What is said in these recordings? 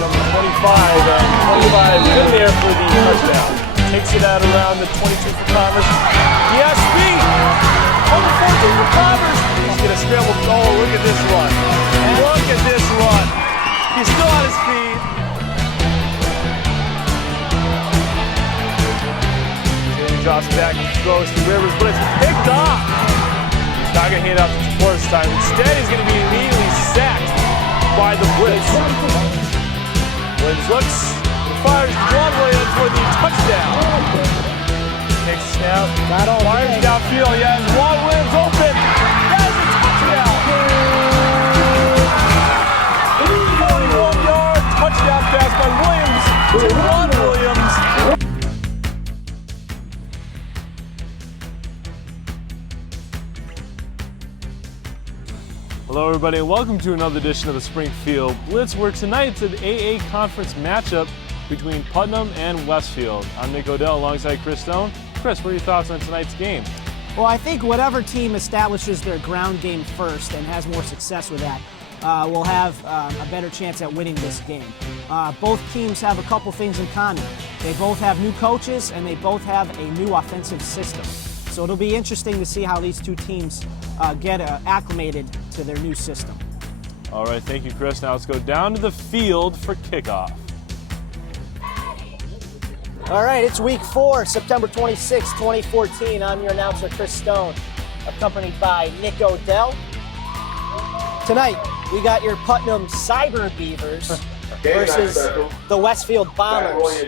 number 25, and 25 in there for the touchdown. Takes it out around the 22 for Commerce. He has speed. On the 14 for Commerce. He's going to scramble. Oh, look at this run. Look at this run. He's still on his feet. Drops back and throws to Rivers, but it's picked off. He's not going to hand out the support this time. Instead, he's going to be immediately sacked by the Blitz. Williams looks, fires Juan Williams for the touchdown. Takes a snap, fires downfield. Yeah, Juan Williams open. That is a touchdown. 41-yard touchdown pass by Williams to Juan Williams. Hello everybody and welcome to another edition of the Springfield Blitz, where tonight's an AA conference matchup between Putnam and Westfield. I'm Nick Odell alongside Chris Stone. Chris, what are your thoughts on tonight's game? Well, I think whatever team establishes their ground game first and has more success with that will have a better chance at winning this game. Both teams have a couple things in common. They both have new coaches and they both have a new offensive system. So it'll be interesting to see how these two teams get acclimated to their new system. All right, thank you, Chris. Now let's go down to the field for kickoff. All right, it's week 4, September 26, 2014. I'm your announcer, Chris Stone, accompanied by Nick Odell. Tonight, we got your Putnam Cyber Beavers versus the Westfield Bombers.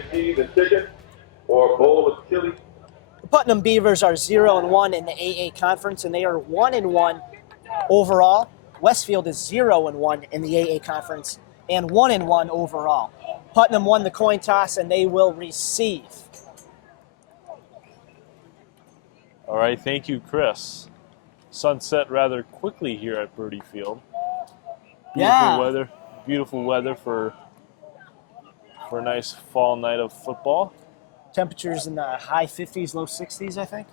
The Putnam Beavers are 0-1 in the AA conference, and they are 1-1 overall. Westfield is 0-1 in the AA conference and 1-1 overall. Putnam won the coin toss, and they will receive. All right, thank you, Chris. Sunset rather quickly here at Berte Field. Beautiful weather for a nice fall night of football. Temperatures in the high 50s, low 60s, I think.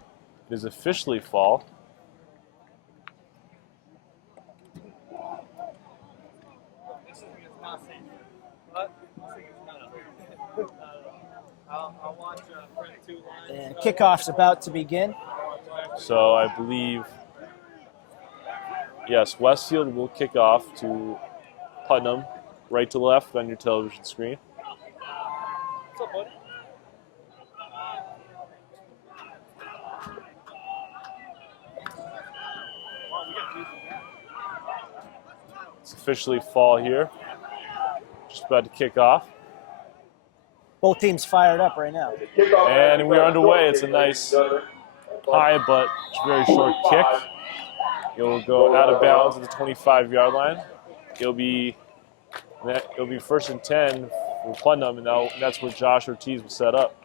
It is officially fall. And kickoff's about to begin. So I believe, yes, Westfield will kick off to Putnam, right to left on your television screen. What's up, buddy? It's officially fall here. Just about to kick off. Both teams fired up right now. And we're underway. It's a nice high but very short kick. It will go out of bounds at the 25-yard line. It'll be first and 10 for Putnam, and that's where Josh Ortiz will set up.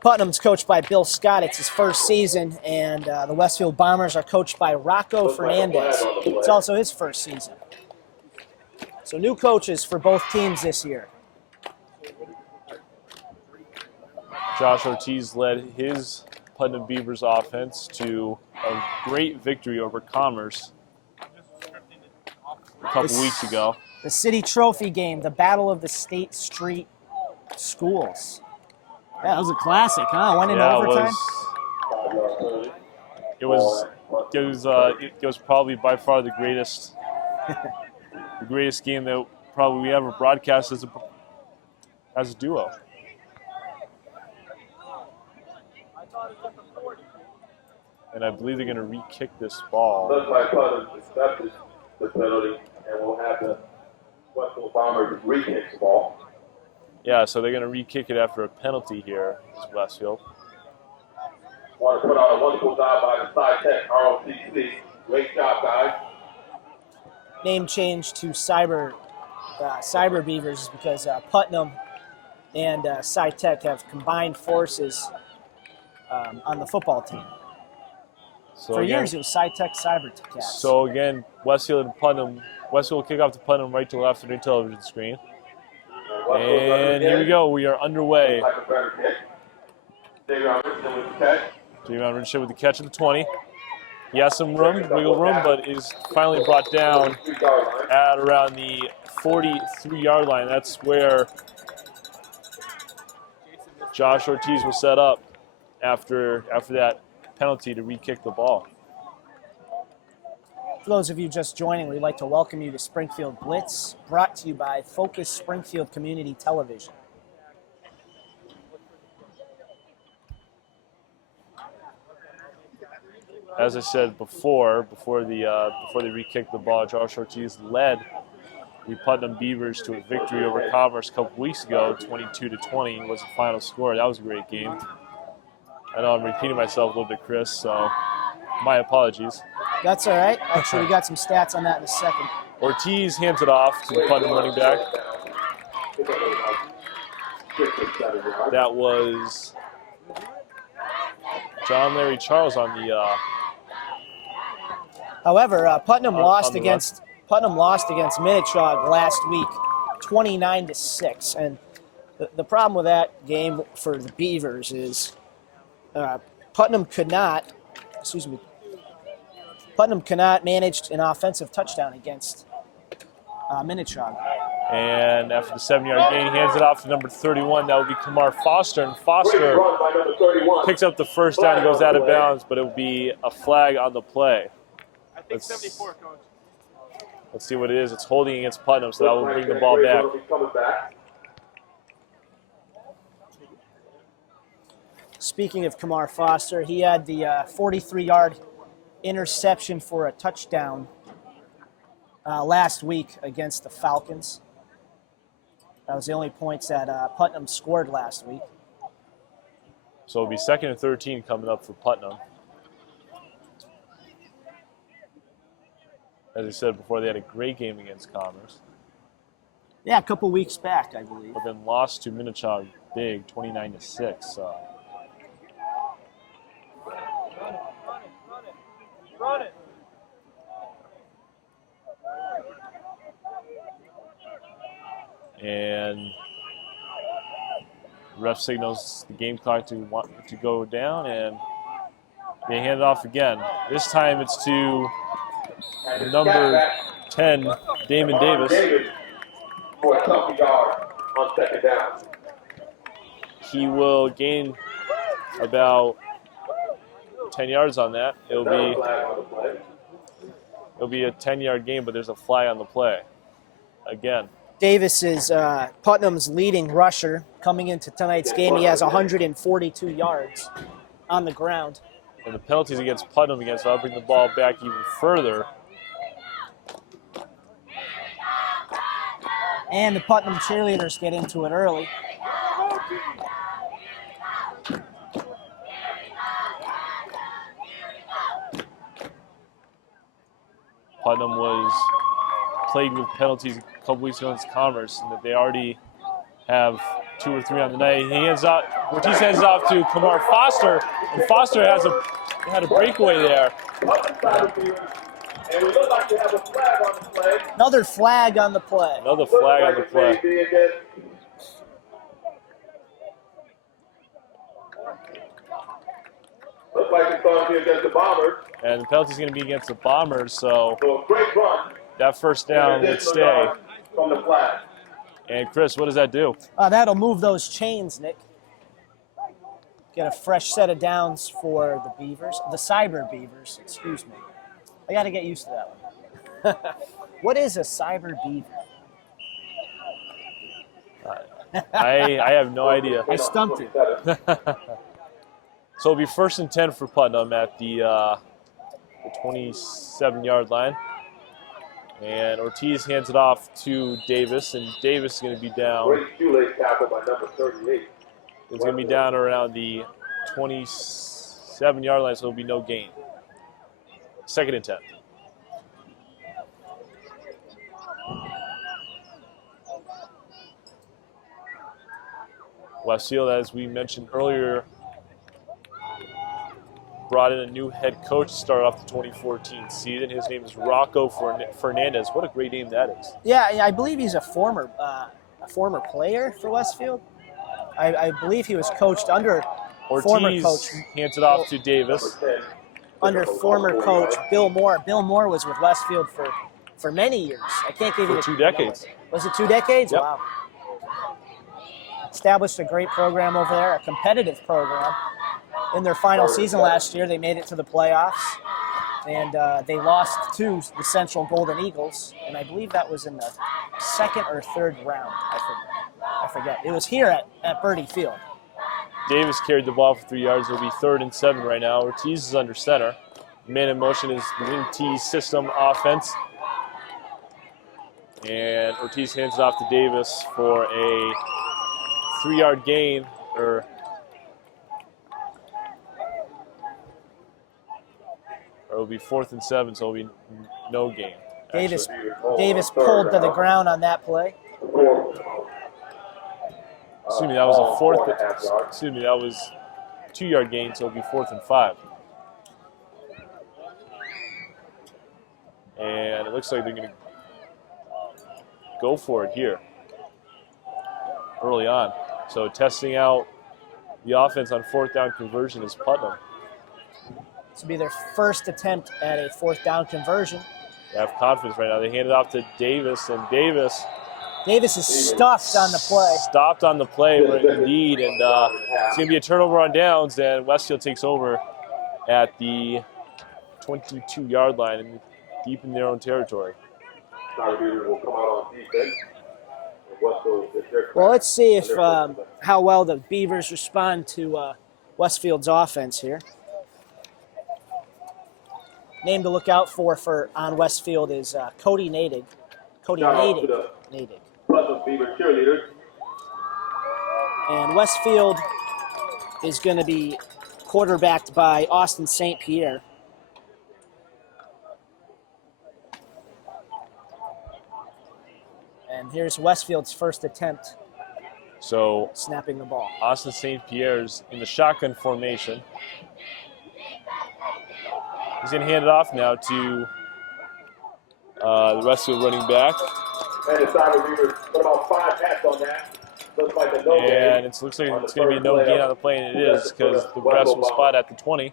Putnam's coached by Bill Scott. It's his first season, and the Westfield Bombers are coached by Rocco Fernandez. It's also his first season. So new coaches for both teams this year. Josh Ortiz led his Putnam Beavers offense to a great victory over Commerce a couple weeks ago. The City Trophy game, the Battle of the State Street Schools. Yeah, that was a classic, huh? Went into overtime. It was probably by far the greatest game that probably we ever broadcast as a duo. And I believe they're going to re-kick this ball. Looks like Putnam accepted the penalty, and we'll have the Westfield Bombers re-kick the ball. Yeah, so they're going to re-kick it after a penalty here, Westfield. Want to put out a wonderful job by the side tech, ROTC. Great job, guys. Name change to Cyber Beavers is because Putnam and SciTech have combined forces on the football team. So For again, years, it was SciTech CyberCats. So again, Westfield and Putnam. Westfield will kick off to Putnam right to left of their television screen. And here we go. We are underway. Davion Richardson with the catch. Davion Richardson with the catch at the 20. He has some room, wiggle room, but is finally brought down at around the 43-yard line. That's where Josh Ortiz will set up after that penalty to re-kick the ball. For those of you just joining, we'd like to welcome you to Springfield Blitz, brought to you by Focus Springfield Community Television. As I said before they re-kicked the ball, Josh Ortiz led the Putnam Beavers to a victory over Commerce a couple weeks ago. 22-20 was the final score. That was a great game. I know I'm repeating myself a little bit, Chris, so my apologies. That's all right. Actually, we got some stats on that in a second. Ortiz hands it off to the Putnam running back. That was John Larry Charles on the. However, Putnam lost against Minnechaug last week, 29-6, and the problem with that game for the Beavers is Putnam could not manage an offensive touchdown against Minnechaug. And after the 7-yard gain, he hands it off to number 31. That would be Kamar Foster. And Foster picks up the first down and goes out of bounds, but it will be a flag on the play. Let's see what it is. It's holding against Putnam, so that will bring the ball back. Speaking of Kamar Foster, he had the 43-yard interception for a touchdown last week against the Falcons. That was the only points that Putnam scored last week. So it'll be 2nd and 13 coming up for Putnam. As I said before, they had a great game against Commerce. Yeah, a couple weeks back, I believe. But then lost to Minnechaug big, 29-6. So. Run it. And ref signals the game clock to go down, and they hand it off again. This time it's to number 10, Damon Davis. For a tough yard on 2nd down. He will gain about 10 yards on that. It'll be a 10-yard gain, but there's a flag on the play. Again. Davis is Putnam's leading rusher coming into tonight's game. He has 142 yards on the ground. And the penalties against Putnam again, so I'll bring the ball back even further. And the Putnam cheerleaders get into it early. Putnam was plagued with penalties a couple weeks ago against Commerce, and that they already have 2 or 3 on the night. Ortiz hands it off to Kamar Foster, and Foster had a breakaway there. And we look like to have a flag on the play. Another flag on the play. Another flag on the play. Looks like it's going to be against the Bombers. And the penalty's going to be against the Bombers, so a great run. That first down would stay. From the flag. And Chris, what does that do? That'll move those chains, Nick. Get a fresh set of downs for the Beavers, the Cyber Beavers, excuse me. I got to get used to that one. What is a Cyber Beaver? I have no idea. I stumped you. So it'll be 1st and 10 for Putnam at the 27-yard line. And Ortiz hands it off to Davis, and Davis is going to be down. Great shoelace tackle by number 38. It's going to be down around the 27-yard line, so it'll be no gain. 2nd and 10. Westfield, as we mentioned earlier, brought in a new head coach to start off the 2014 season. His name is Rocco Fernandez. What a great name that is. Yeah, I believe he's a former player for Westfield. I believe he was coached under Ortiz former coach. hands it off to Davis. under former coach Bill Moore. Bill Moore was with Westfield for many years. I can't give you For 2 decades. Was it 2 decades? Yep. Wow. Established a great program over there, a competitive program. In their final season last year, they made it to the playoffs, and they lost to the Central Golden Eagles, and I believe that was in the 2nd or 3rd round. I forget. It was here at Berte Field. Davis carried the ball for 3 yards. It'll be 3rd and 7 right now. Ortiz is under center. Man in motion is the Wing T system offense. And Ortiz hands it off to Davis for a 3-yard gain, or it'll be 4th and 7, so it'll be no gain. Davis pulled to the ground on that play. Excuse me, that was a 4th. Excuse me, that was 2-yard gain, so it'll be 4th and 5. And it looks like they're going to go for it here early on. So testing out the offense on 4th down conversion is Putnam. This will be their first attempt at a 4th down conversion. They have confidence right now. They hand it off to Davis, and Davis is stuffed on the play. Stopped on the play, indeed, and it's going to be a turnover on downs, and Westfield takes over at the 22-yard line and deep in their own territory. Well, let's see if how well the Beavers respond to Westfield's offense here. Name to look out for on Westfield is Cody Nadig. Nadig. And Westfield is going to be quarterbacked by Austin St. Pierre. And here's Westfield's first attempt. So snapping the ball. Austin St. Pierre's in the shotgun formation. He's going to hand it off now to the Westfield running back. And it's time to put about 5 hats on that. Looks like a no gain. And it looks like it's going to be a no gain on the play, and it is because the refs will spot at the 20.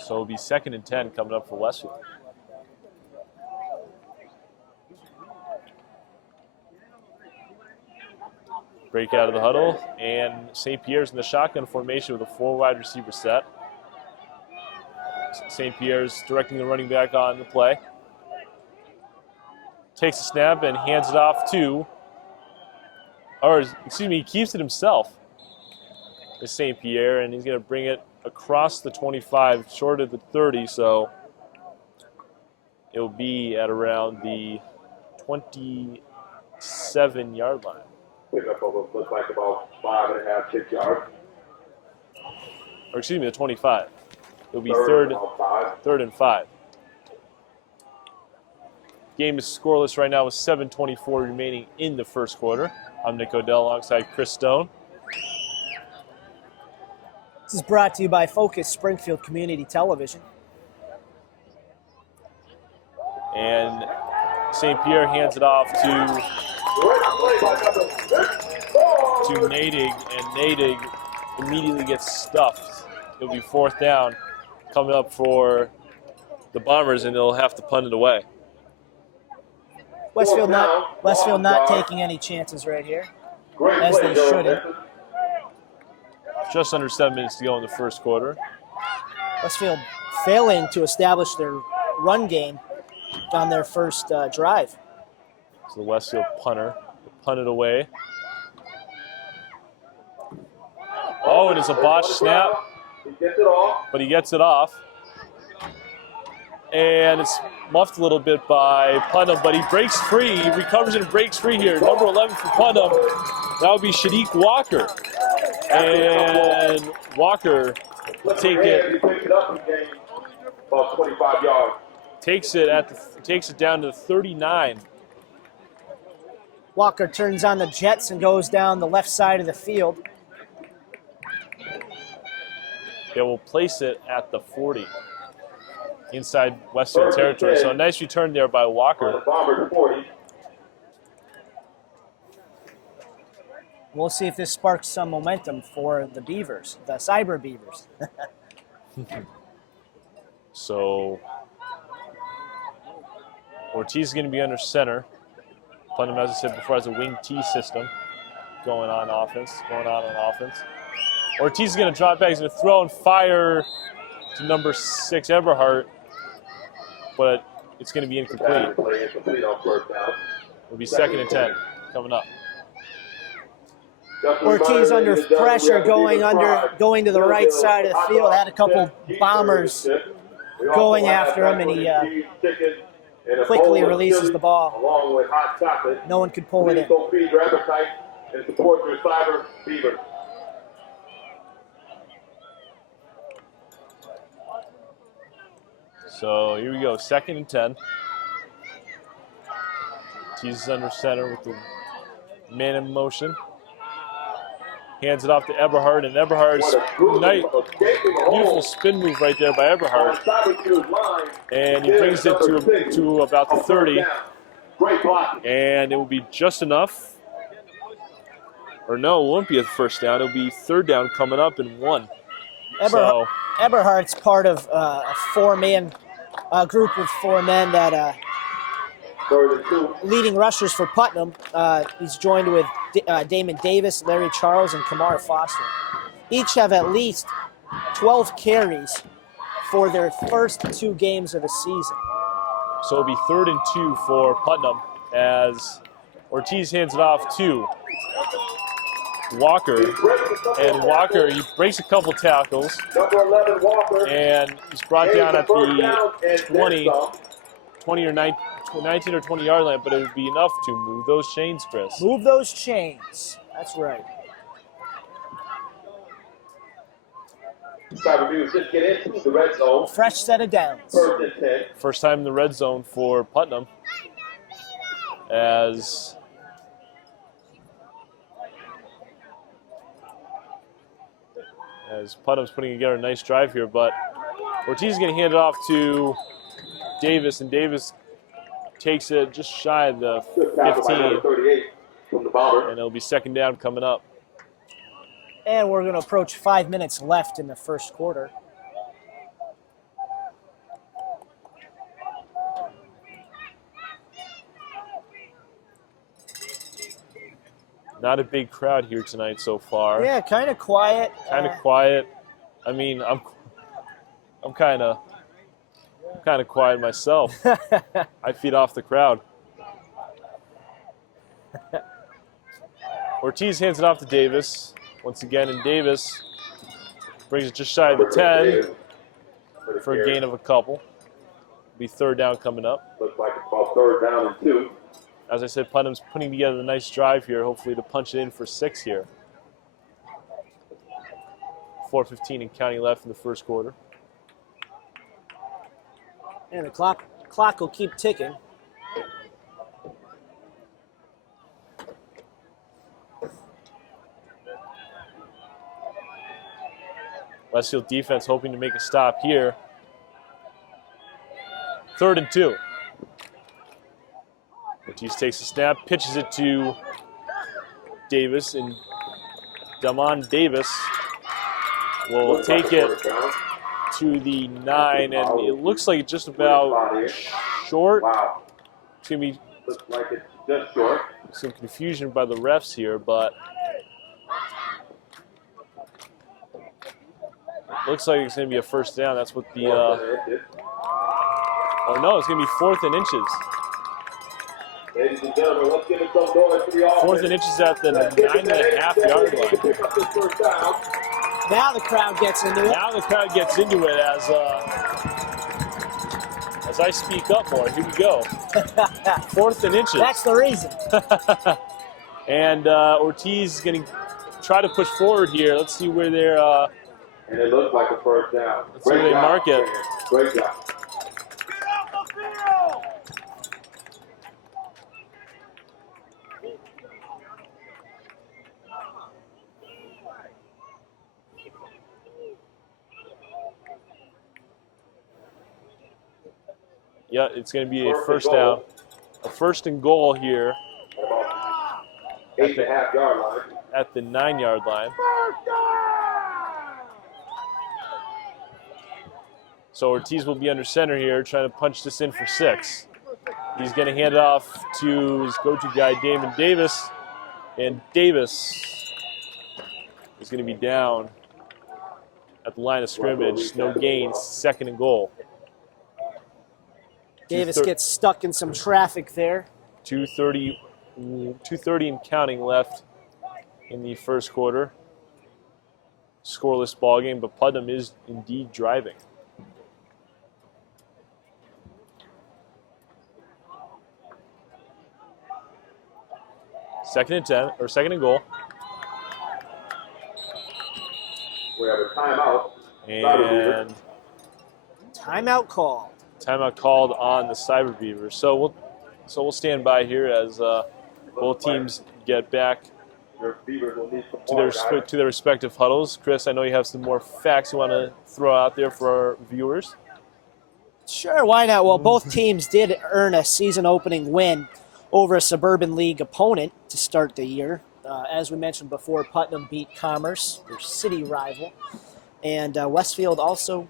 So it'll be 2nd and 10 coming up for Westfield. Break out of the huddle, and St. Pierre's in the shotgun formation with a 4 wide receiver set. St. Pierre's directing the running back on the play. Takes a snap and hands it off to, or excuse me, he keeps it himself. It's St. Pierre, and he's going to bring it across the 25, short of the 30, so it'll be at around the 27-yard line. Pick up over, looks like about 5.5, 6 yards. Or excuse me, the 25. It'll be third and 5. Game is scoreless right now with 7:24 remaining in the first quarter. I'm Nick Odell alongside Chris Stone. This is brought to you by Focus Springfield Community Television. And St. Pierre hands it off to Nadig, and Nadig immediately gets stuffed. It'll be 4th down coming up for the Bombers, and they'll have to punt it away. Westfield not taking any chances right here, as they shouldn't. Just under 7 minutes to go in the first quarter. Westfield failing to establish their run game on their first drive. So the Westfield punter punt it away. Oh, and it's a botched snap, but he gets it off. And it's muffed a little bit by Putnam, but he breaks free. He recovers and breaks free here. Number 11 for Putnam. That would be Shadiq Walker. And Walker take it. About 25 yards. Takes it down to the 39. Walker turns on the jets and goes down the left side of the field. They will place it at the 40. Inside Westfield territory. So a nice return there by Walker. we'll see if this sparks some momentum for the Beavers, the Cyber Beavers. So Ortiz is going to be under center. Putnam, as I said before, has a wing T system going on offense. Ortiz is going to drop back. He's going to throw and fire to number 6, Eberhardt, but it's going to be incomplete. It'll be 2nd and 10 coming up. Ortiz under pressure, going to the right side of the field. Had a couple bombers going after him, and he quickly releases the ball. No one could pull it in. So here we go, 2nd and 10. Teases under center with the man in motion. Hands it off to Eberhardt, and Eberhardt's beautiful spin move right there by Eberhardt. And he brings it to about the 30. And it will be just enough. Or no, it won't be a first down. It'll be 3rd down coming up in 1. Eberhardt's part of a 4-man group with 4 men that leading rushers for Putnam. He's joined with Damon Davis, Larry Charles, and Kamar Foster. Each have at least 12 carries for their first 2 games of the season. So it'll be 3rd and 2 for Putnam as Ortiz hands it off to Walker. And Walker, he breaks a couple tackles. And he's brought down at the 20 or 19 or 20 yard line, but it would be enough to move those chains, Chris. Move those chains. That's right. Just get into the red zone. Fresh set of downs. First time in the red zone for Putnam as Putnam's putting together a nice drive here, but Ortiz is going to hand it off to Davis, and Davis takes it just shy of the 15, and it'll be 2nd down coming up. And we're going to approach 5 minutes left in the first quarter. Not a big crowd here tonight so far. Yeah, kind of quiet. Quiet. I mean, I'm kind of quiet myself. I feed off the crowd. Ortiz hands it off to Davis once again, and Davis brings it just shy of the 10 for a gain of a couple. Be 3rd down coming up. Looks like it's about 3rd down and 2. As I said, Putnam's putting together a nice drive here, hopefully to punch it in for 6 here. 4:15 and counting left in the first quarter. And the clock will keep ticking. Westfield defense hoping to make a stop here. 3rd and 2. Ortiz takes a snap, pitches it to Davis, and Damon Davis will take it to the 9, and it looks like it's just about short. It's going to be Looks like it's just short. some confusion by the refs here, but it looks like it's going to be a 1st down. That's what the oh no, it's going to be 4th and inches. Ladies and gentlemen, let's give it some noise for the offense. 4th and inches at the 9.5 yard line. Pick up this 1st down. Now the crowd gets into it. Now the crowd gets into it as I speak up more. Here we go. 4th and inches. That's the reason. And Ortiz is going to try to push forward here. Let's see where they're. And it looks like a 1st down. Let's see where they mark it. Great job. Yeah, it's going to be a 1st down. A 1st and goal here. 8.5 yard line. at the 9-yard line. So Ortiz will be under center here, trying to punch this in for 6. He's going to hand it off to his go-to guy, Damon Davis. And Davis is going to be down at the line of scrimmage. No gains, 2nd and goal. Davis gets stuck in some traffic there. 2:30 and counting left in the first quarter. Scoreless ball game, but Putnam is indeed driving. Second and goal. We have a timeout. And timeout called. Timeout called on the Cyber Beavers. So we'll stand by here as both teams get back to their respective huddles. Chris, I know you have some more facts you want to throw out there for our viewers. Sure, why not? Well, both teams did earn a season-opening win over a Suburban League opponent to start the year. As we mentioned before, Putnam beat Commerce, their city rival, and Westfield also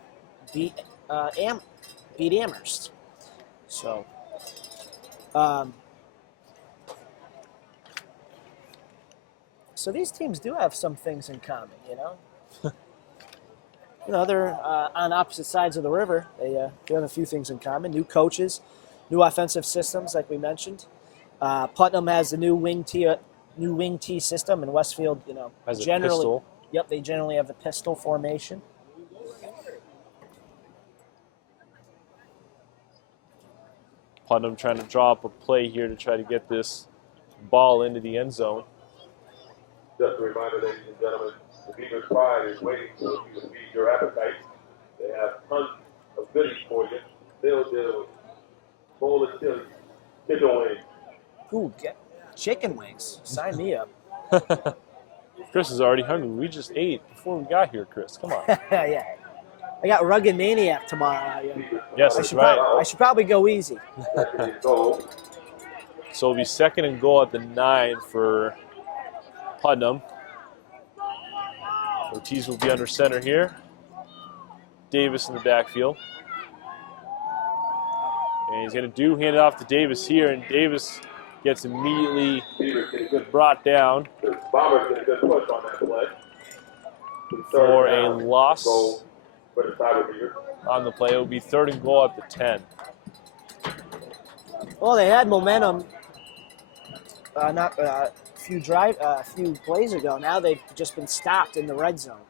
beat Amherst. So, so these teams do have some things in common, you know. They're on opposite sides of the river. They have a few things in common: new coaches, new offensive systems, like we mentioned. Putnam has the new wing T system, and Westfield, Has generally, a pistol. Yep, they generally have the pistol formation. Putnam trying to draw up a play here to try to get this ball into the end zone. Just a reminder, ladies and gentlemen, the Beavers Pride is waiting for you to feed your appetite. They have tons of goodies for you. Dill, bowl of chili, chicken wings. Ooh, get chicken wings. Sign me up. Chris is already hungry. We just ate before we got here, Chris. Come on. Yeah. I got Rugged Maniac tomorrow. Yes, that's right. I should probably go easy. So it'll be 2nd and goal at the 9 for Putnam. Ortiz will be under center here. Davis in the backfield. And he's going to hand it off to Davis here, and Davis gets immediately brought down for a loss on the play. It will be 3rd and goal at the 10. Well, they had momentum a few plays ago. Now they've just been stopped in the red zone.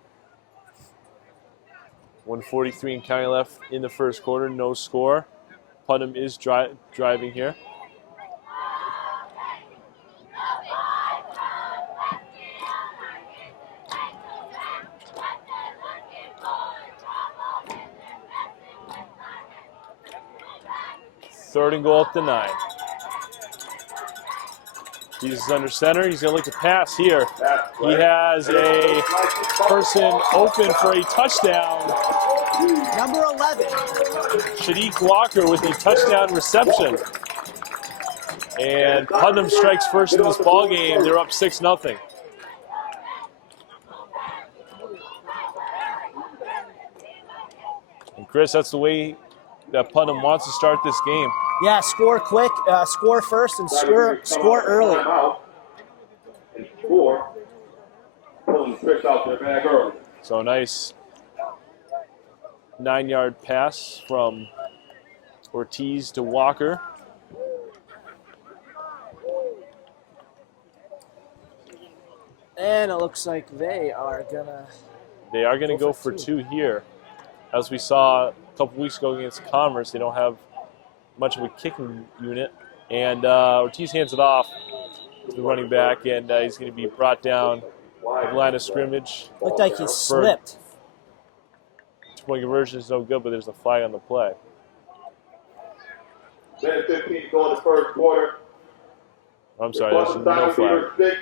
1:43 and counting left in the first quarter. No score. Putnam is driving here. Third and goal at the 9. He's under center. He's going to look to pass here. He has a person open for a touchdown. Number 11. Shadiq Walker with the touchdown reception. And Putnam strikes first in this ball game. They're up 6-0. And Chris, that's the way that Putnam wants to start this game. Yeah, score quick, score first, and score early. And score. Pulling tricks out their bag early. So nice 9-yard pass from Ortiz to Walker. And it looks like they are gonna go for two here. As we saw a couple weeks ago against Commerce, they don't have much of a kicking unit. And Ortiz hands it off to the running back, and he's going to be brought down at the line of scrimmage. Looked like he slipped. Two-point conversion is no good, but there's a flag on the play. Minute 15 to go in the first quarter. I'm sorry, there's no flag.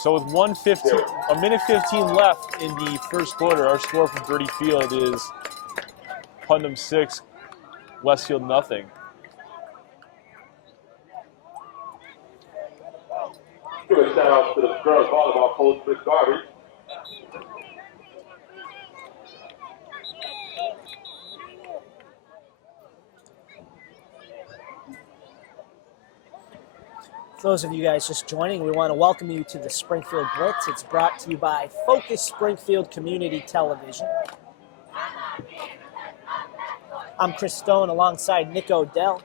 So with 1:15, a minute 15 left in the first quarter, our score from Berte Field is Putnam 6, Westfield nothing. Give a shout out to the girls volleyball coach, Miss Garvey. For those of you guys just joining, we want to welcome you to the Springfield Blitz. It's brought to you by Focus Springfield Community Television. I'm Chris Stone alongside Nick Odell.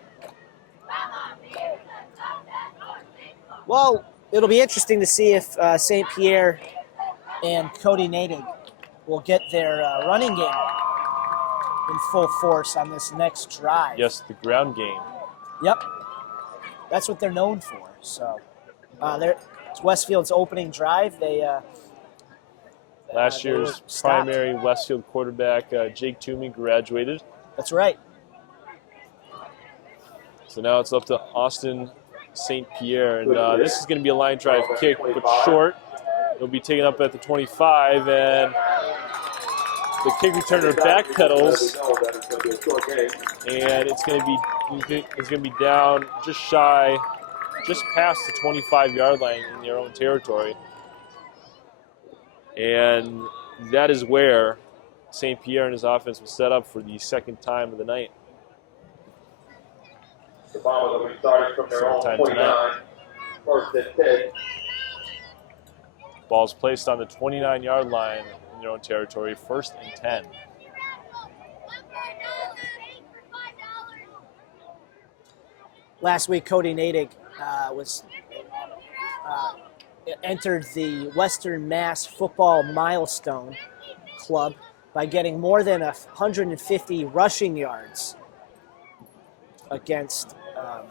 Well, it'll be interesting to see if St. Pierre and Cody Nadig will get their running game in full force on this next drive. Yes, the ground game. Yep. That's what they're known for. So, it's Westfield's opening drive. They Last they were year's stopped. primary Westfield quarterback, Jake Toomey, graduated. That's right. So now it's up to Austin St. Pierre. And this is going to be a line drive kick, but short. It'll be taken up at the 25, and the kick returner backpedals, and it's going to be down just past the 25-yard line in their own territory. And that is where St. Pierre and his offense was set up for the second time of the night. The Bombers will be starting from their own 29, first and 10. Ball's placed on the 29-yard line in their own territory, first and 10. Last week, Cody Nadig entered the Western Mass Football Milestone Club by getting more than 150 rushing yards against, I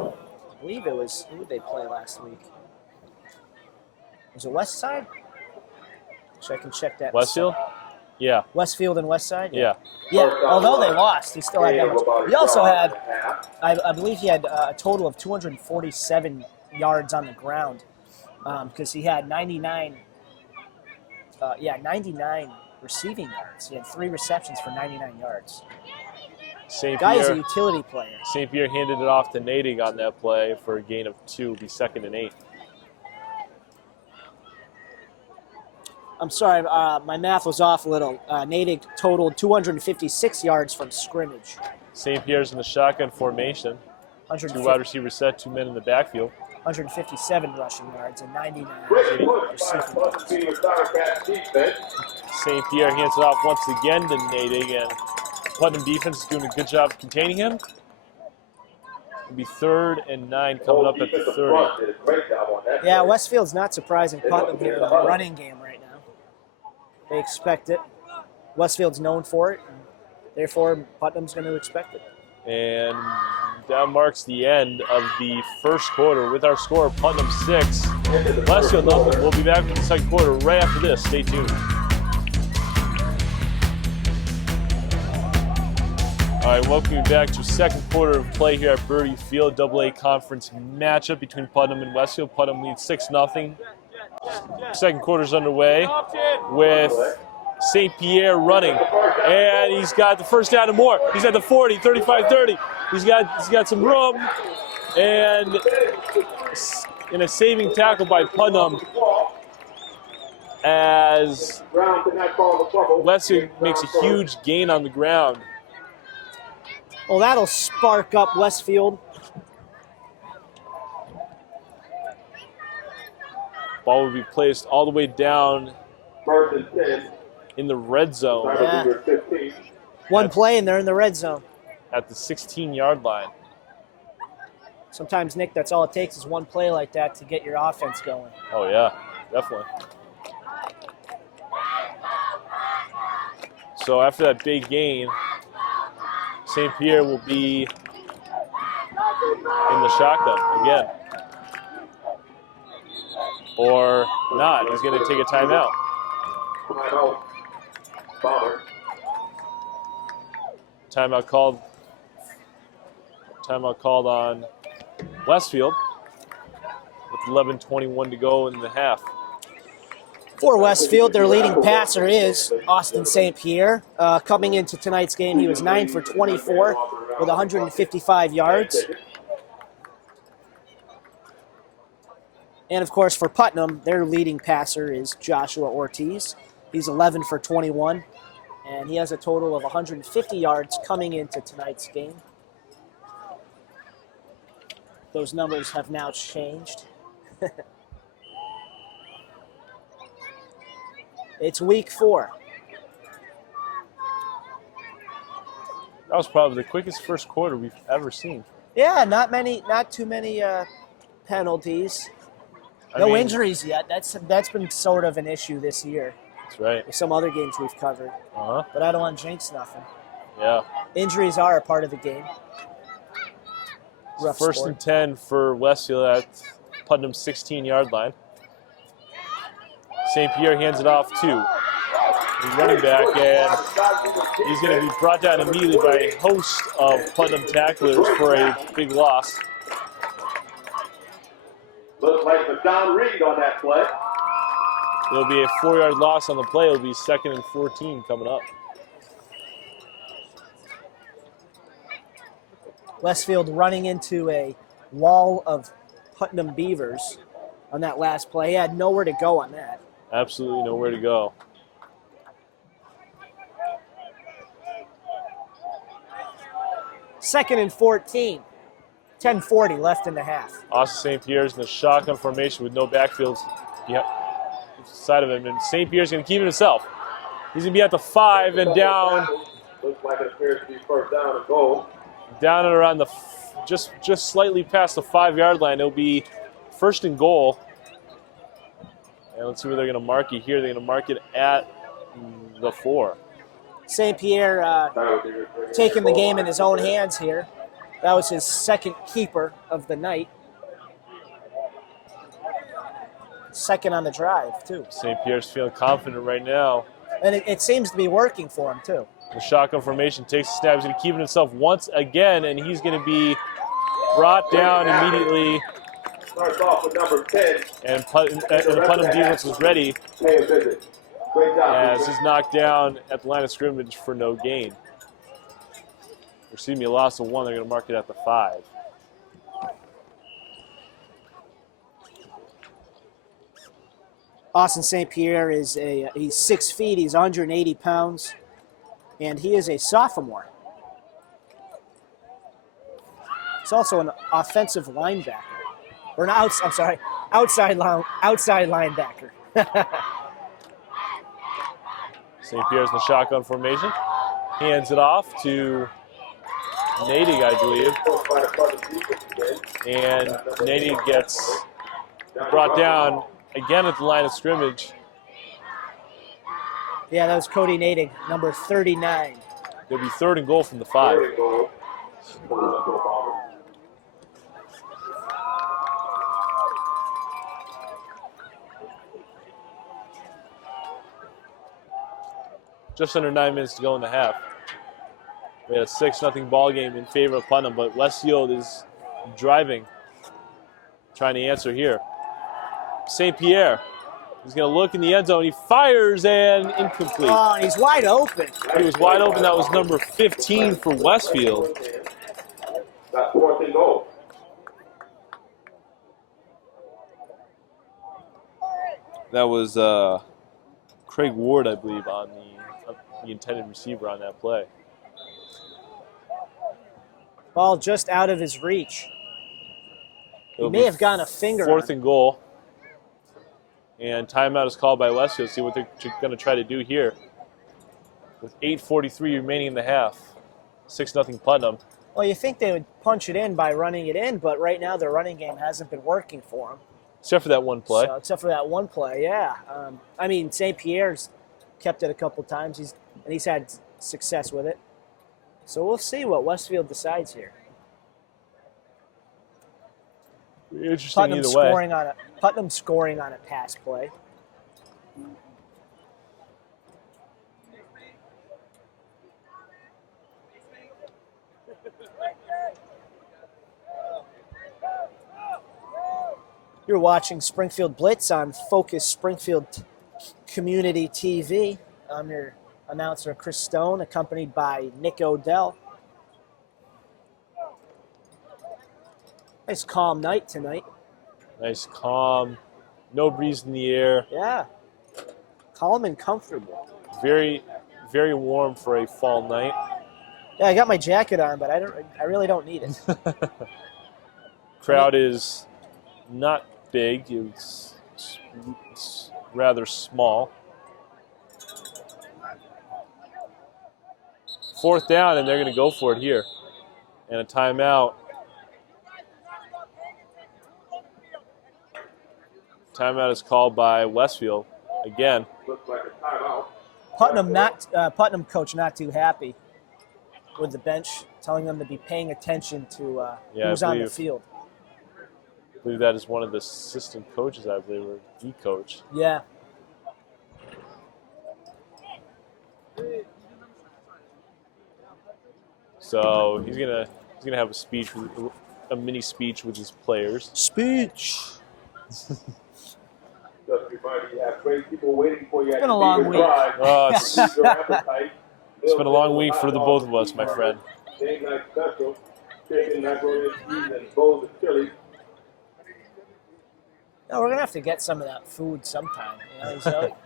believe it was, who did they play last week? Was it West Side? So I can check that. Westfield? Yeah. Westfield and West Side? Yeah. Yeah, although they lost, he still had that much. He also had, I believe he had a total of 247 yards on the ground because he had 99 receiving yards. He had 3 receptions for 99 yards. St. Guy's Pierre, a utility player. St. Pierre handed it off to Nadig on that play for a gain of 2, be second and 8. I'm sorry, my math was off a little. Nadig totaled 256 yards from scrimmage. St. Pierre's in the shotgun formation. 2 wide receivers set, 2 men in the backfield. 157 rushing yards and 99 receiving yards. St. Pierre hands it off once again to Nadig, and Putnam defense is doing a good job of containing him. It'll be 3rd and 9 coming up at the 30. Yeah, Westfield's not surprising Putnam here in the running game right now. They expect it. Westfield's known for it, and therefore Putnam's going to expect it. And that marks the end of the first quarter with our score, Putnam 6, Westfield nothing. We'll be back with the second quarter right after this. Stay tuned. All right, welcome you back to second quarter of play here at Berte Field, AA conference matchup between Putnam and Westfield. Putnam leads 6-0. Second quarter's underway with St. Pierre running, and he's got the first down and more. He's at the 40, 35-30. He's got some room, and in a saving tackle by Putnam as Westfield makes a huge gain on the ground. Well, that'll spark up Westfield. Ball will be placed all the way down in the red zone. Yeah. One play and they're in the red zone. At the 16-yard line. Sometimes, Nick, that's all it takes is one play like that to get your offense going. Oh, yeah, definitely. So after that big gain, St. Pierre will be in the shotgun again. Or not. He's going to take a timeout. Timeout called on Westfield with 11:21 to go in the half. For Westfield, their leading passer is Austin St. Pierre. Coming into tonight's game, he was 9 for 24 with 155 yards. And, of course, for Putnam, their leading passer is Joshua Ortiz. He's 11 for 21, and he has a total of 150 yards coming into tonight's game. Those numbers have now changed. It's week 4. That was probably the quickest first quarter we've ever seen. Yeah, not too many penalties. No injuries yet. That's been sort of an issue this year. That's right. With some other games we've covered. But I don't want to jinx nothing. Yeah. Injuries are a part of the game. Rough First sport. and 10 for Westfield at Putnam's 16-yard line. St. Pierre hands it off to the running back, and he's going to be brought down immediately by a host of Putnam tacklers for a big loss. Looks like the John Reed on that play. There'll be a 4-yard loss on the play. It'll be 2nd and 14 coming up. Westfield running into a wall of Putnam Beavers on that last play. He had nowhere to go on that. Absolutely nowhere to go. Second and 14. 10:40 left in the half. Austin St. Pierre's in the shotgun formation with no backfields side of him, and St. Pierre's going to keep it himself. He's going to be at the 5 and down. Looks like it appears to be first down and goal. Down and around the just slightly past the 5-yard line. It'll be 1st and goal. And let's see where they're going to mark it here. They're going to mark it at the 4. St. Pierre taking the game in his own hands here. That was his second keeper of the night. Second on the drive, too. St. Pierre's feeling confident right now. And it seems to be working for him, too. The shotgun formation takes the snap. He's going to keep it himself once again, and he's going to be brought down immediately. Starts off with number 10. And the Putnam defense was ready as he's knocked down at the line of scrimmage for no gain. Excuse me, a loss of 1. They're going to mark it at the 5. Austin St. Pierre he's 6 feet, he's 180 pounds, and he is a sophomore. He's also an offensive linebacker. Or an outside linebacker. St. Pierre's in the shotgun formation. Hands it off to Nadig, I believe. And Nadig gets brought down again at the line of scrimmage. Yeah, that was Cody Nadig, number 39. It'll be 3rd and goal from the 5. Just under 9 minutes to go in the half. We had a 6-0 ball game in favor of Putnam, but Westfield is driving, trying to answer here. St. Pierre, he's going to look in the end zone. He fires and incomplete. Oh, and he's wide open. He was wide open. That was number 15 for Westfield. That's 4th and goal. That was Craig Ward, I believe, on the intended receiver on that play. Ball just out of his reach. He may have gotten a finger. 4th and goal. And timeout is called by Westfield. See what they're going to try to do here. With 8:43 remaining in the half. 6-0 Putnam. Well, you think they would punch it in by running it in, but right now their running game hasn't been working for them. Except for that one play. So, except for that one play, yeah. I mean, St. Pierre's kept it a couple times, and he's had success with it. So we'll see what Westfield decides here. Interesting either way. Putnam scoring on a pass play. You're watching Springfield Blitz on Focus Springfield Community TV. I'm your announcer, Chris Stone, accompanied by Nick Odell. Nice calm night tonight. Nice, calm, no breeze in the air. Yeah. Calm and comfortable. Very, very warm for a fall night. Yeah, I got my jacket on, but I really don't need it. Crowd is not big. It's rather small. 4th down, and they're going to go for it here. And a timeout. Timeout is called by Westfield again. Looks like a timeout. Putnam coach not too happy with the bench, telling them to be paying attention to who's on the field. I believe that is one of the assistant coaches, I believe, or the coach. Yeah. So he's gonna have a mini speech with his players. Speech. Just remind you have great people waiting for you. It's been a long week. Oh, it's been a long week for the both of us, my friend. Game night special, chicken, macaroni and cheese, and bowls of chili. No, we're gonna have to get some of that food sometime. You know, so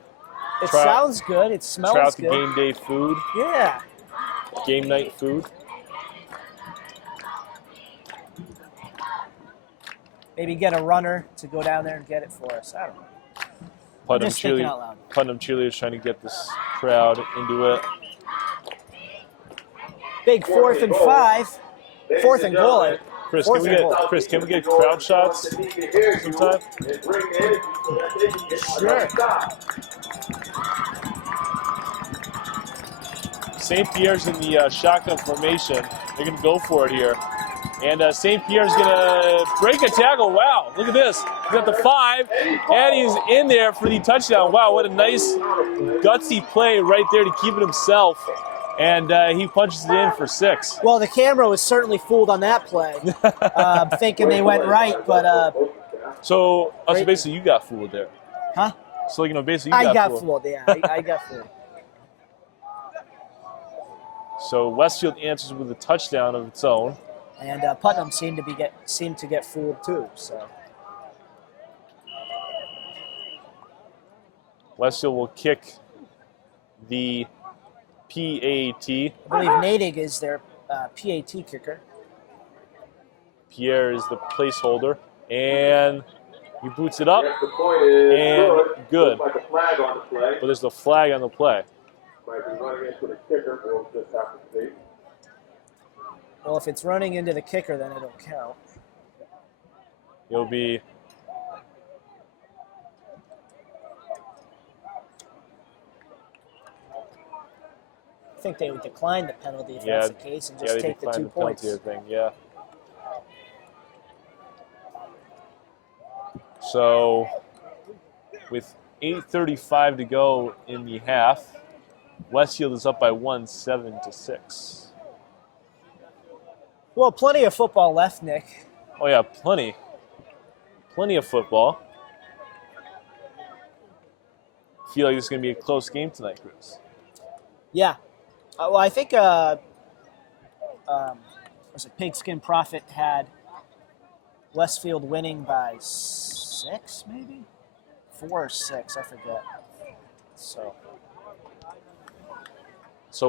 it Try- sounds good. It smells Try out the good. game day food, Yeah. game night food. Maybe get a runner to go down there and get it for us. I don't know. Putnam just thinking out loud. Putnam cheerleaders trying to get this crowd into it. Big 4th and 5. 4th and goal. Chris, Fourth and goal. Can we get crowd shots sometime? Sure. St. Pierre's in the shotgun formation. They're going to go for it here. And St. Pierre's going to break a tackle. Wow, look at this. He's got the 5, and he's in there for the touchdown. Wow, what a nice, gutsy play right there to keep it himself. And he punches it in for 6. Well, the camera was certainly fooled on that play, thinking they went right, but So basically you got fooled there. huh? So, basically you I got fooled. fooled. Yeah, I got fooled. So Westfield answers with a touchdown of its own. And Putnam seemed to get fooled too. So Westfield will kick the PAT. I believe Nadig is their PAT kicker. Pierre is the placeholder, and he boots it up, Yes, the point is and good. Looks like a flag on the play. But there's a flag on the play. Might be running into the kicker. We'll just have to see. Well, if it's running into the kicker, then it'll count. It'll be I think they would decline the penalty if that's the case and just they take the declined 2 the penalty, points. I think, yeah. So, with 8:35 to go in the half, Westfield is up by 1, 7-6. Well, plenty of football left, Nick. Oh yeah, plenty of football. Feel like this is going to be a close game tonight, Chris. Yeah. Well, I think was it Pigskin Prophet had Westfield winning by 6, maybe 4 or 6, I forget. So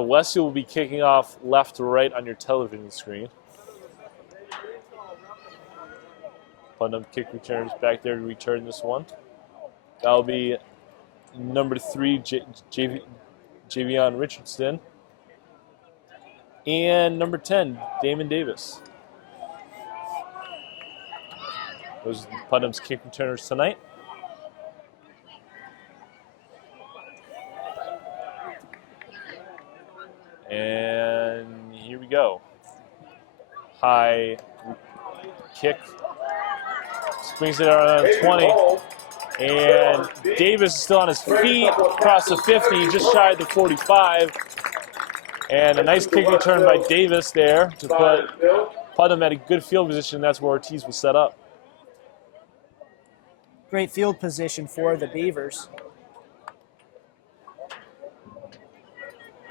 Westfield will be kicking off left to right on your television screen. Putnam kick returns back there to return this one. That'll be number 3, Javion Richardson. And number 10, Damon Davis. Those are Putnam's kick returners tonight. And here we go. High kick. Springs it around 20. And Davis is still on his feet across the 50, just shy of the 45. And a nice kick return by Davis there to put Putnam at a good field position. That's where Ortiz was set up. Great field position for the Beavers.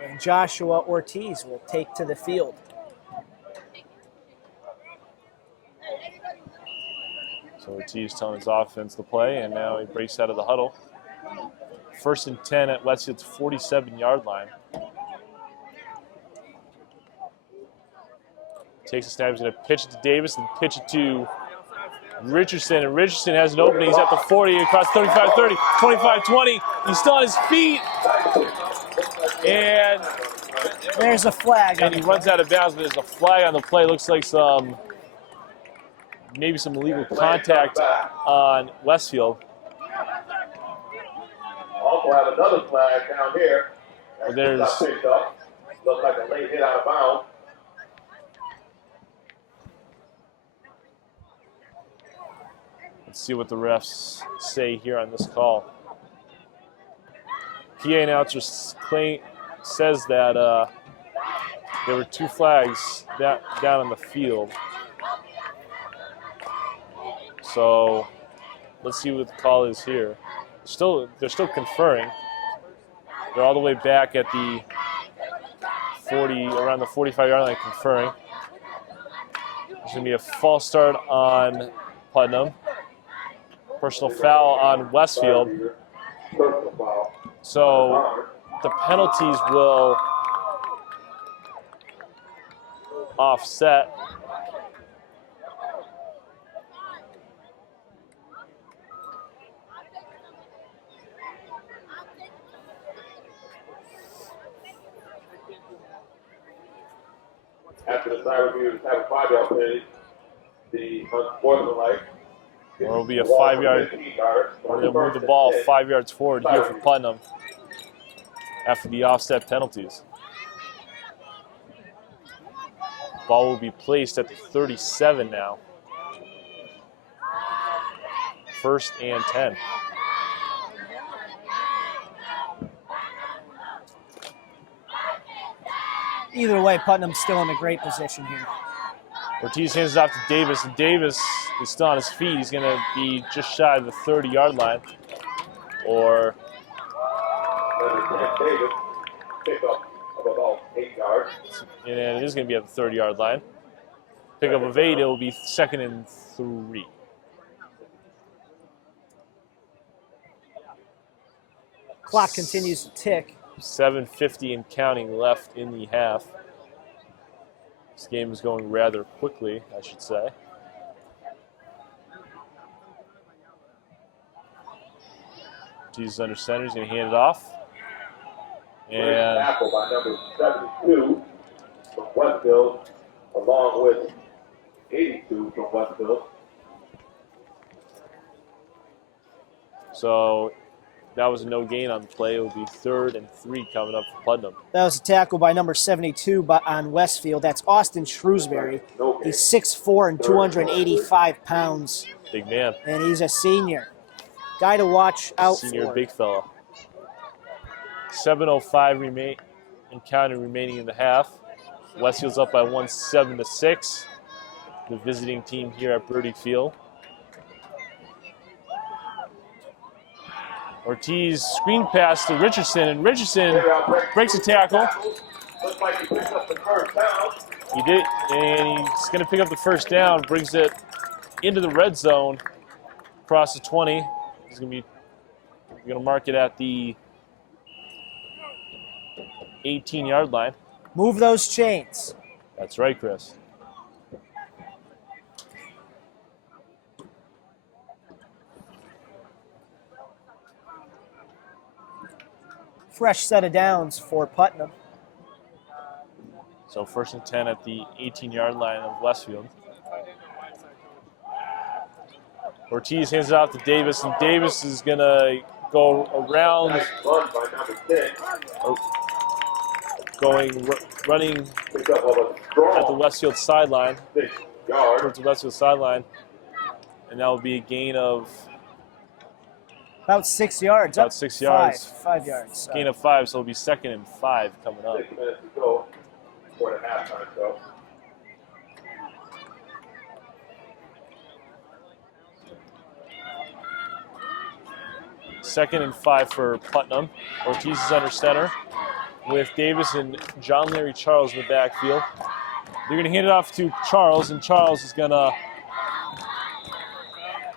And Joshua Ortiz will take to the field. So Ortiz telling his offense to play, and now he breaks out of the huddle. 1st and 10 at Westfield's 47-yard line. Takes a snap, he's going to pitch it to Davis and pitch it to Richardson, and Richardson has an opening. He's at the 40, across 35-30, 25-20. He's still on his feet, and there's a flag. And he runs out of bounds, but there's a flag on the play. Looks like maybe some illegal contact on Westfield. Also have another flag down here. There's looks like a late hit out of bounds. Let's see what the refs say here on this call. PA announcer says that there were 2 flags down on the field. So let's see what the call is here. They're still conferring. They're all the way back at the 40, around the 45-yard line, conferring. There's going to be a false start on Putnam. Personal foul on Westfield. So the penalties will offset. After the side review, have a 5-yard penalty. The unsportsmanlike. Or it'll be a 5-yard. Or they'll move the ball 5 yards forward here for Putnam after the offset penalties. Ball will be placed at the 37 now. 1st and 10. Either way, Putnam's still in a great position here. Ortiz hands it off to Davis, and Davis is still on his feet. He's going to be just shy of the 30-yard line. Or Davis pick up of about 8 yards. And it is going to be at the 30-yard line. Pickup of 8, it will be 2nd and 3. Clock continues to tick. 7:50 and counting left in the half. This game is going rather quickly, I should say. Jesus under center, he's going to hand it off. And tackle by number 72 from Westfield, along with 82 from Westfield. so that was a no gain on the play. It will be 3rd and 3 coming up for Putnam. That was a tackle by number 72 on Westfield. That's Austin Shrewsbury. He's 6'4" and 285 pounds. Big man. And he's a senior. Guy to watch out for. Senior big fella. 7:05 and counting remaining in the half. Westfield's up by 1, 7-6. The visiting team here at Berte Field. Ortiz screen pass to Richardson, and Richardson breaks a tackle. Looks like he picked up the first down. He did, and he's going to pick up the first down, brings it into the red zone, across the 20. He's going to mark it at the 18-yard line. Move those chains. That's right, Chris. Fresh set of downs for Putnam. So 1st and 10 at the 18-yard line of Westfield. Ortiz hands it off to Davis, and Davis is going to go around, Nice run by number 10. running Pick up of a strong at the Westfield sideline, 6 yards. towards the Westfield sideline, and that will be a gain of About 6 yards. about 6 yards. 5 yards. Gain of 5, so it'll be 2nd and 5 coming up. 6 minutes to go for the halftime show. Second and 5 for Putnam. Ortiz is under center with Davis and John Larry Charles in the backfield. They're going to hand it off to Charles, and Charles is going to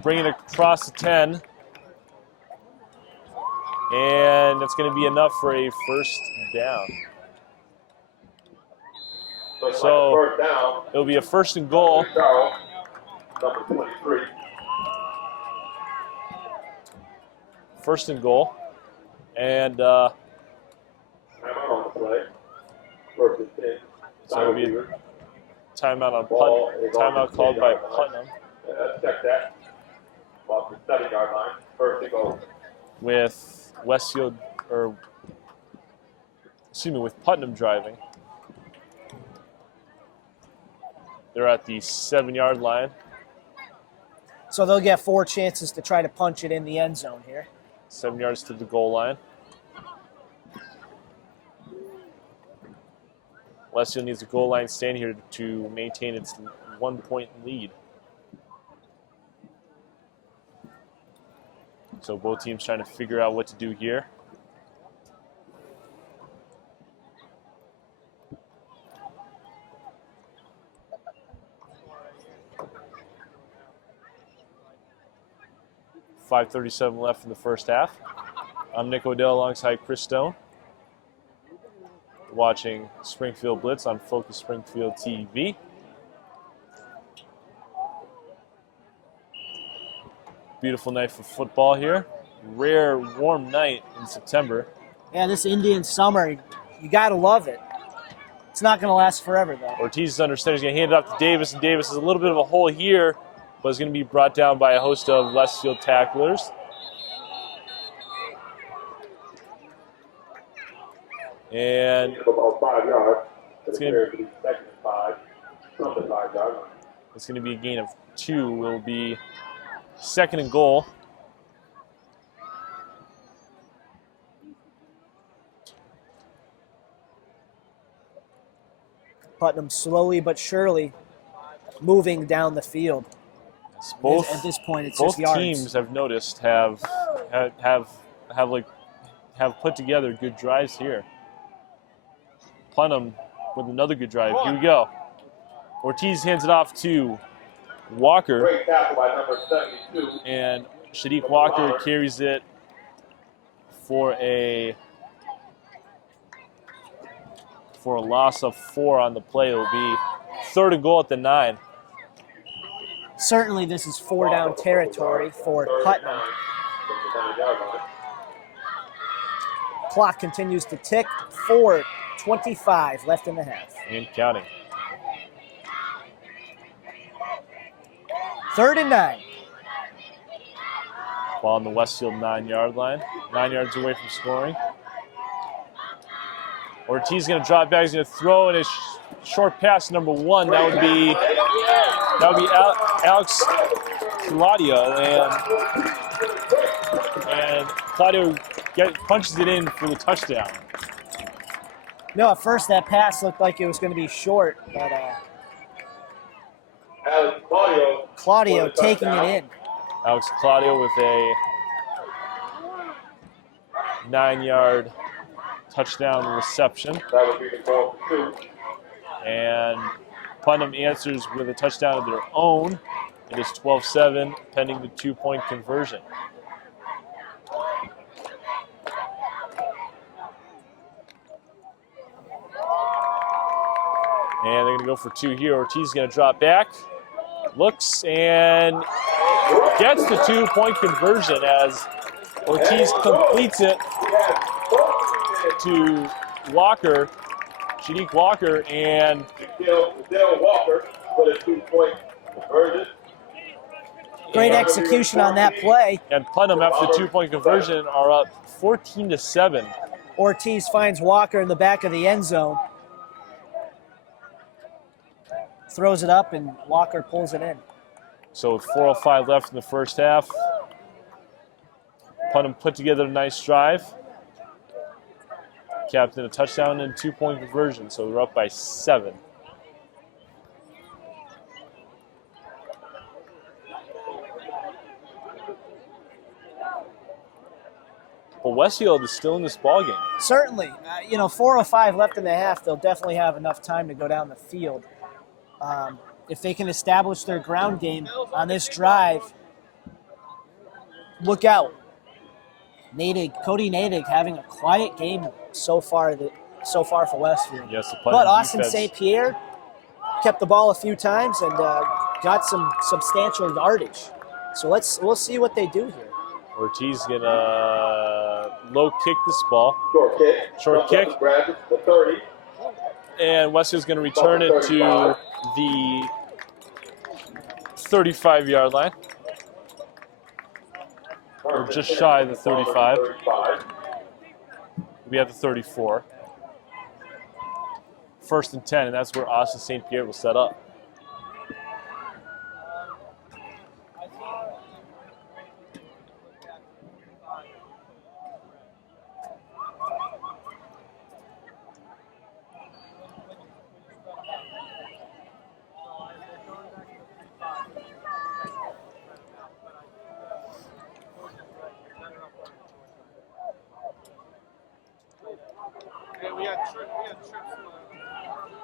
Bring it across the 10. And it's going to be enough for a first down. So it'll be a first and goal. Number 23. First and goal. And Timeout on the play. First and 10. so it'll be a timeout on Putnam. Timeout called by Putnam. Check that. Off the 7-yard line. First and goal. With Westfield, with Putnam driving. They're at the 7-yard line. So they'll get 4 chances to try to punch it in the end zone here. 7 yards to the goal line. Westfield needs a goal line stand here to maintain its 1-point lead. So both teams trying to figure out what to do here. .5:37 left in the first half. I'm Nick Odell alongside Chris Stone. Watching Springfield Blitz on Focus Springfield TV. Beautiful night for football here. Rare warm night in September. Yeah, this Indian summer, you got to love it. It's not going to last forever, though. Ortiz's understanding is going to hand it off to Davis, and Davis is a little bit of a hole here, but is going to be brought down by a host of Westfield tacklers. And about 5 yards. It's going to be a gain of 2. Will be second and goal. Putnam slowly but surely moving down the field. At this point, it's just yards. Both teams I've noticed have put together good drives here. Putnam with another good drive. Here we go. Ortiz hands it off to Walker. Great tackle by number 72. And Shadiq Walker carries it for a loss of 4 on the play. It'll be third and goal at the 9. Certainly this is 4-down territory for Putnam. Clock continues to tick. 4:25 left in the half. And counting. 3rd and 9. Ball on the Westfield 9-yard line. 9 yards away from scoring. Ortiz going to drop back. He's going to throw in his short pass, number 1. That would be Alex Claudio, and Claudio punches it in for the touchdown. No, at first that pass looked like it was going to be short, but Claudio taking it in. Alex Claudio with a 9-yard touchdown reception. That would be the goal for 2. And Putnam answers with a touchdown of their own. It is 12-7, pending the 2-point conversion. And they're going to go for 2 here. Ortiz is going to drop back. Looks and gets the 2-point conversion as Ortiz completes it to Walker, Shadiq Walker, and Walker for the 2-point conversion. Great execution on that play. And Putnam, after the 2-point conversion, are up 14-7. Ortiz finds Walker in the back of the end zone. Throws it up, and Walker pulls it in. So with 4:05 left in the first half, Putnam put together a nice drive. Capped in a touchdown and 2-point conversion, so they're up by 7. But Westfield is still in this ballgame. Certainly. 4:05 left in the half, they'll definitely have enough time to go down the field. If they can establish their ground game on this drive, look out. Cody Nadig having a quiet game so far for Westfield. Yes, the but Austin defense. St. Pierre kept the ball a few times and got some substantial yardage. So we'll see what they do here. Ortiz gonna low kick this ball. Short kick. The 30. And Westfield's gonna return it to the 35-yard line. Or just shy of the 35. We have the 34. 1st and 10, and that's where Austin St. Pierre will set up.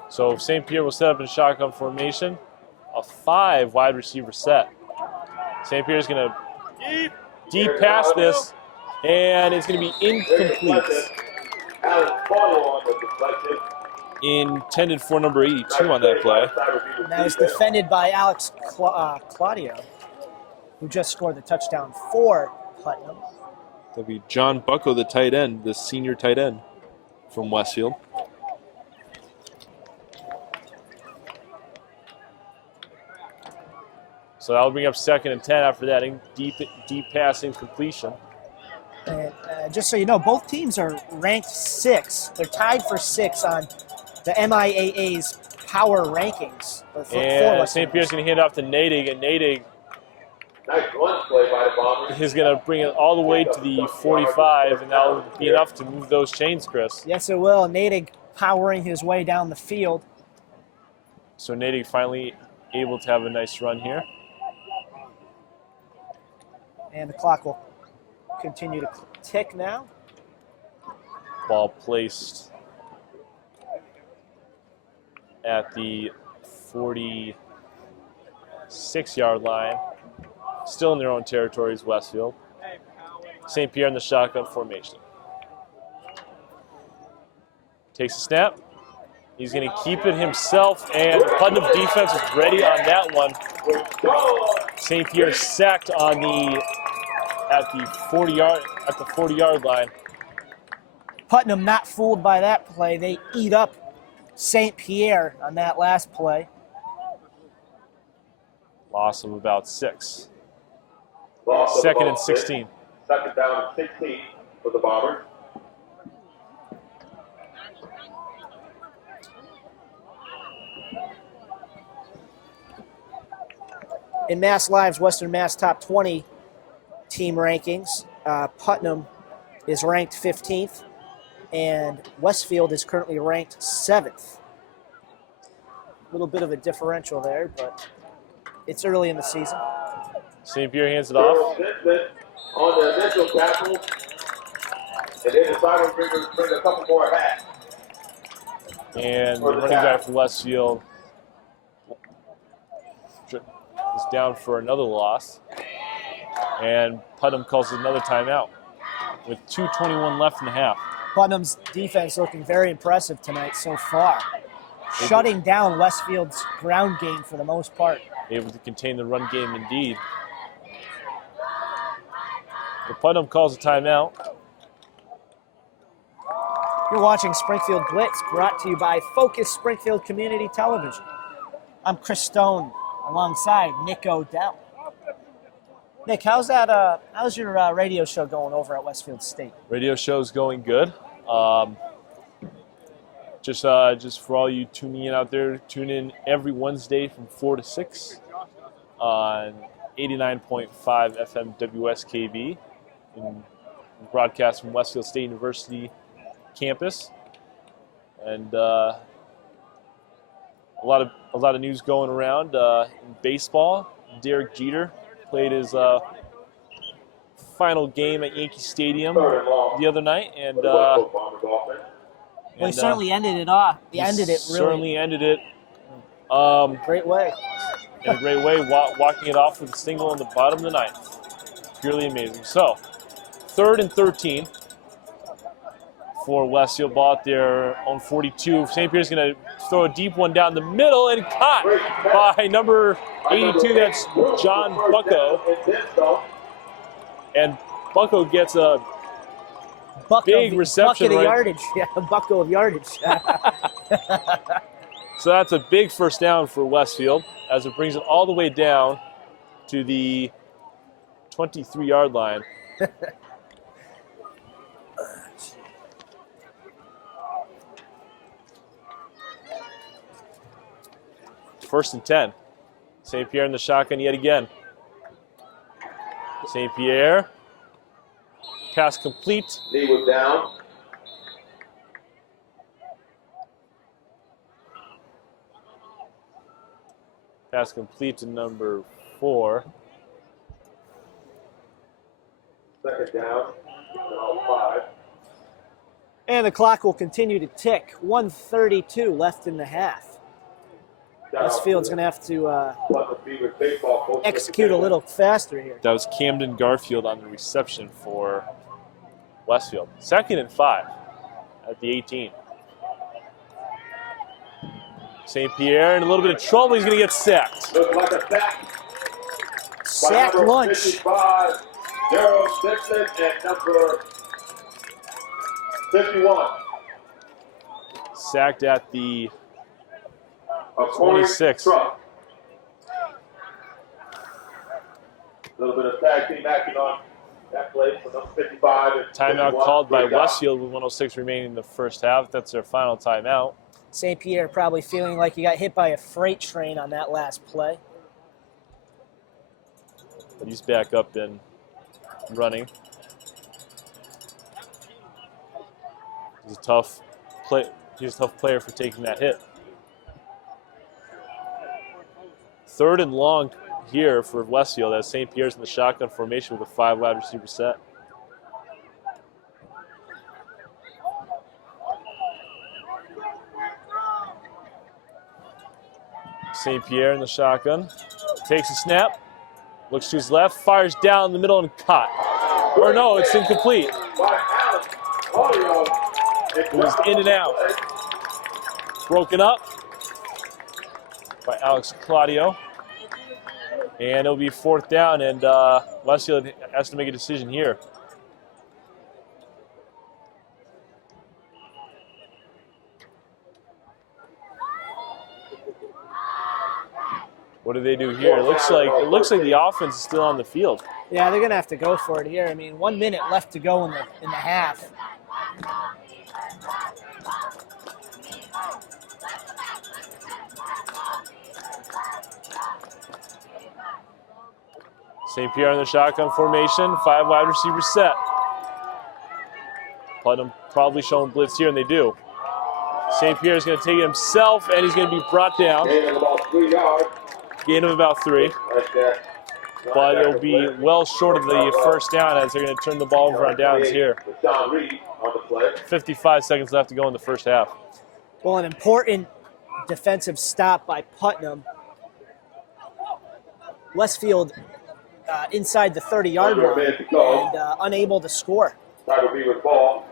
So St. Pierre will set up in shotgun formation, a 5 wide receiver set. St. Pierre's going to deep pass this, and it's going to be incomplete. Intended for number 82 on that play. And that was defended by Alex Claudio, who just scored the touchdown for Putnam. That'll be John Bucko, the tight end, the senior tight end from Westfield. So that'll bring up 2nd and 10 after that deep passing completion. And just so you know, both teams are ranked 6. They're tied for 6 on the MIAA's power rankings. And St. Pierre's going to hand off to Nadig, and Nadig is going to bring it all the way to the 45, and that'll be enough to move those chains, Chris. Yes, it will. Nadig powering his way down the field. So Nadig finally able to have a nice run here. And the clock will continue to tick now. Ball placed at the 46-yard line. Still in their own territories, Westfield. St. Pierre in the shotgun formation. Takes a snap. He's going to keep it himself, and the Putnam defense is ready on that one. St. Pierre sacked on at the 40-yard line. Putnam not fooled by that play. They eat up St. Pierre on that last play. Loss of about 6. 2nd and 16. 2nd down and 16 for the Bombers. In Mass Live's Western Mass Top 20 team rankings, Putnam is ranked 15th, and Westfield is currently ranked 7th. A little bit of a differential there, but it's early in the season. St. Pierre hands it off. On the initial tackle, and then decided to bring a couple more back. And the running back for Westfield is down for another loss. And Putnam calls another timeout with 2:21 left in the half. Putnam's defense looking very impressive tonight so far. Shutting down Westfield's ground game for the most part. Able to contain the run game indeed. The Putnam calls a timeout. You're watching Springfield Blitz, brought to you by Focus Springfield Community Television. I'm Chris Stone, alongside Nick Odell. Nick, how's your radio show going over at Westfield State? Radio show's going good. Just for all you tuning in out there, tune in every Wednesday from 4 to 6 on 89.5 FM WSKB, and broadcast from Westfield State University campus. And a lot of news going around in baseball. Derek Jeter played his final game at Yankee Stadium the other night, and he certainly ended it off. He ended it really. Certainly ended it. Great way. In a great way, walking it off with a single in the bottom of the ninth. purely amazing. So, 3rd and 13 for Westfield. Ball at their own 42. St. Pierre's going to throw a deep one down the middle and caught by number 82. That's John Bucko. And Bucko gets a big reception. Bucket of yardage. Yeah, a Bucko of yardage. So that's a big first down for Westfield as it brings it all the way down to the 23-yard line. First and 10. St. Pierre in the shotgun yet again. St. Pierre. Pass complete. Knee was down. Pass complete to number 4. Second down. 5. And the clock will continue to tick. 1:32 left in the half. Westfield's going to have to execute a little faster here. That was Camden Garfield on the reception for Westfield. 2nd and 5 at the 18. St. Pierre in a little bit of trouble. He's going to get sacked. Looks like a sack. Sack lunch. 55, Darryl Dixon, and number 51. Sacked at the 26. A little bit of tag team action on that play for number 55. And Timeout 51. called by Great job. Westfield with 1:06 remaining in the first half. That's their final timeout. St. Pierre probably feeling like he got hit by a freight train on that last play. But he's back up and running. He's a tough player for taking that hit. 3rd and long here for Westfield as St. Pierre's in the shotgun formation with a 5 wide receiver set. St. Pierre in the shotgun. Takes a snap. Looks to his left. Fires down the middle and caught. Or no, it's incomplete. It was in and out. Broken up by Alex Claudio. And it'll be 4th down, and Westfield has to make a decision here. What do they do here? It looks like the offense is still on the field. Yeah, they're going to have to go for it here. I mean, 1 minute left to go in the half. St. Pierre in the shotgun formation, 5 wide receivers set. Putnam probably showing blitz here, and they do. St. Pierre is going to take it himself, and he's going to be brought down. Gain of about 3 yards. Gain of about 3. Right there. But it'll be well short of the first down as they're going to turn the ball over on downs here. John Reed on the play. 55 seconds left to go in the first half. Well, an important defensive stop by Putnam. Westfield inside the 30-yard line and unable to score. Tiger Beavers ball.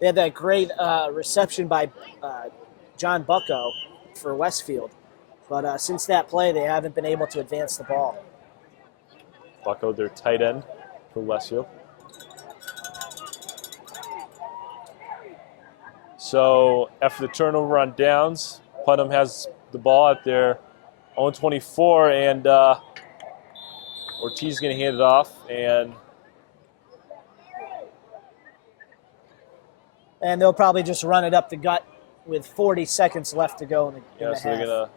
They had that great reception by John Bucko for Westfield. But since that play, they haven't been able to advance the ball. Bucko, their tight end for Westfield. So after the turnover on downs, Putnam has the ball at their own 24, and Ortiz is going to hand it off. And they'll probably just run it up the gut with 40 seconds left to go in the so they're half. going to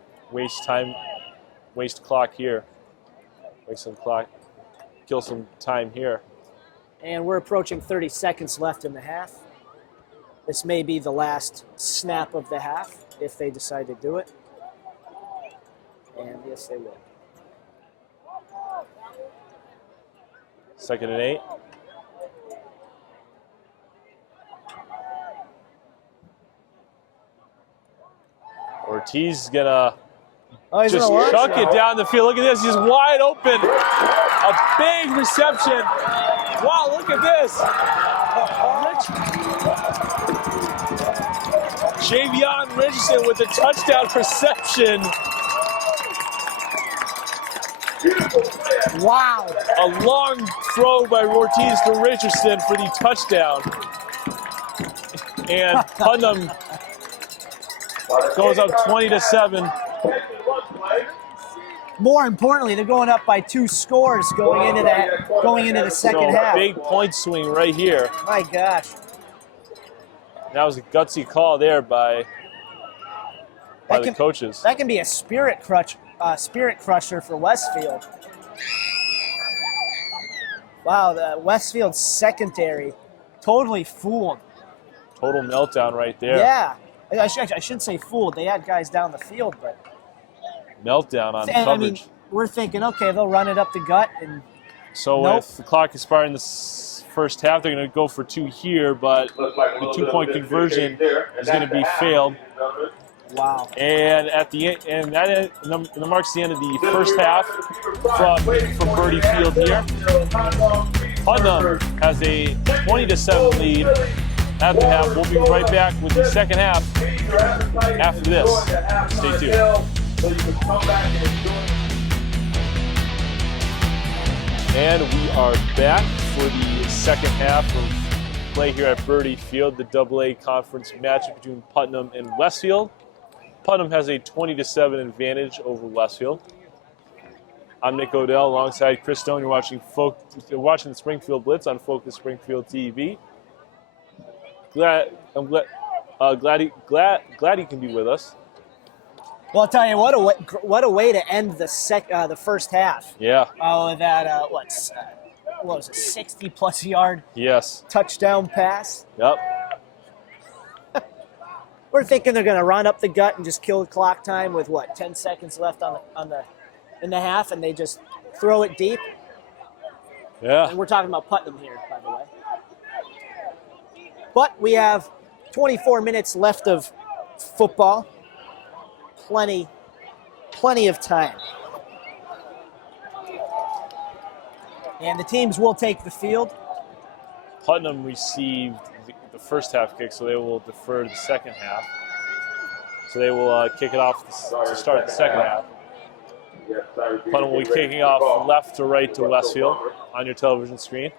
waste clock here. Waste some clock, kill some time here. And we're approaching 30 seconds left in the half. This may be the last snap of the half if they decide to do it. And yes, they will. 2nd and 8. Ortiz is going to Oh, he's just gonna launch chuck it. it down the field. Look at this, he's wide open. A big reception. Wow, look at this. Javion Richardson with a touchdown reception. Wow. A long throw by Ortiz to Richardson for the touchdown. And Putnam goes up 20-7. More importantly, they're going up by 2 scores going into the second half. Big point swing right here. My gosh. That was a gutsy call there by the coaches. That can be a spirit crusher for Westfield. Wow, the Westfield secondary totally fooled. Total meltdown right there. Yeah. I shouldn't say fooled. They had guys down the field, but Meltdown on and, coverage. I mean, we're thinking, okay, they'll run it up the gut, and So nope. If the clock expired in the first half, they're going to go for 2 here, but the 2-point conversion is going to be failed. wow. And at the end, and that marks the end of the first half from Berte Field here. Putnam has a 20-7 lead at the half. We'll be right back with the second half after this. Stay tuned. And we are back for the second half of play here at Berte Field, the AA conference matchup between Putnam and Westfield. Putnam has a 20-7 advantage over Westfield. I'm Nick Odell alongside Chris Stone. You're watching the Springfield Blitz on Focus Springfield TV. Glad he can be with us. Well, I'll tell you what a way to end the first half. Yeah. Oh, that what was it, 60+ yard touchdown pass. Yep. We're thinking they're going to run up the gut and just kill the clock time with 10 seconds left in the half, and they just throw it deep. Yeah. And we're talking about Putnam here, by the way. But we have 24 minutes left of football. Plenty of time. And the teams will take the field. Putnam received the first half kick, so they will defer to the second half. So they will kick it off to start the second half. Putnam will be kicking off left to right to Westfield on your television screen.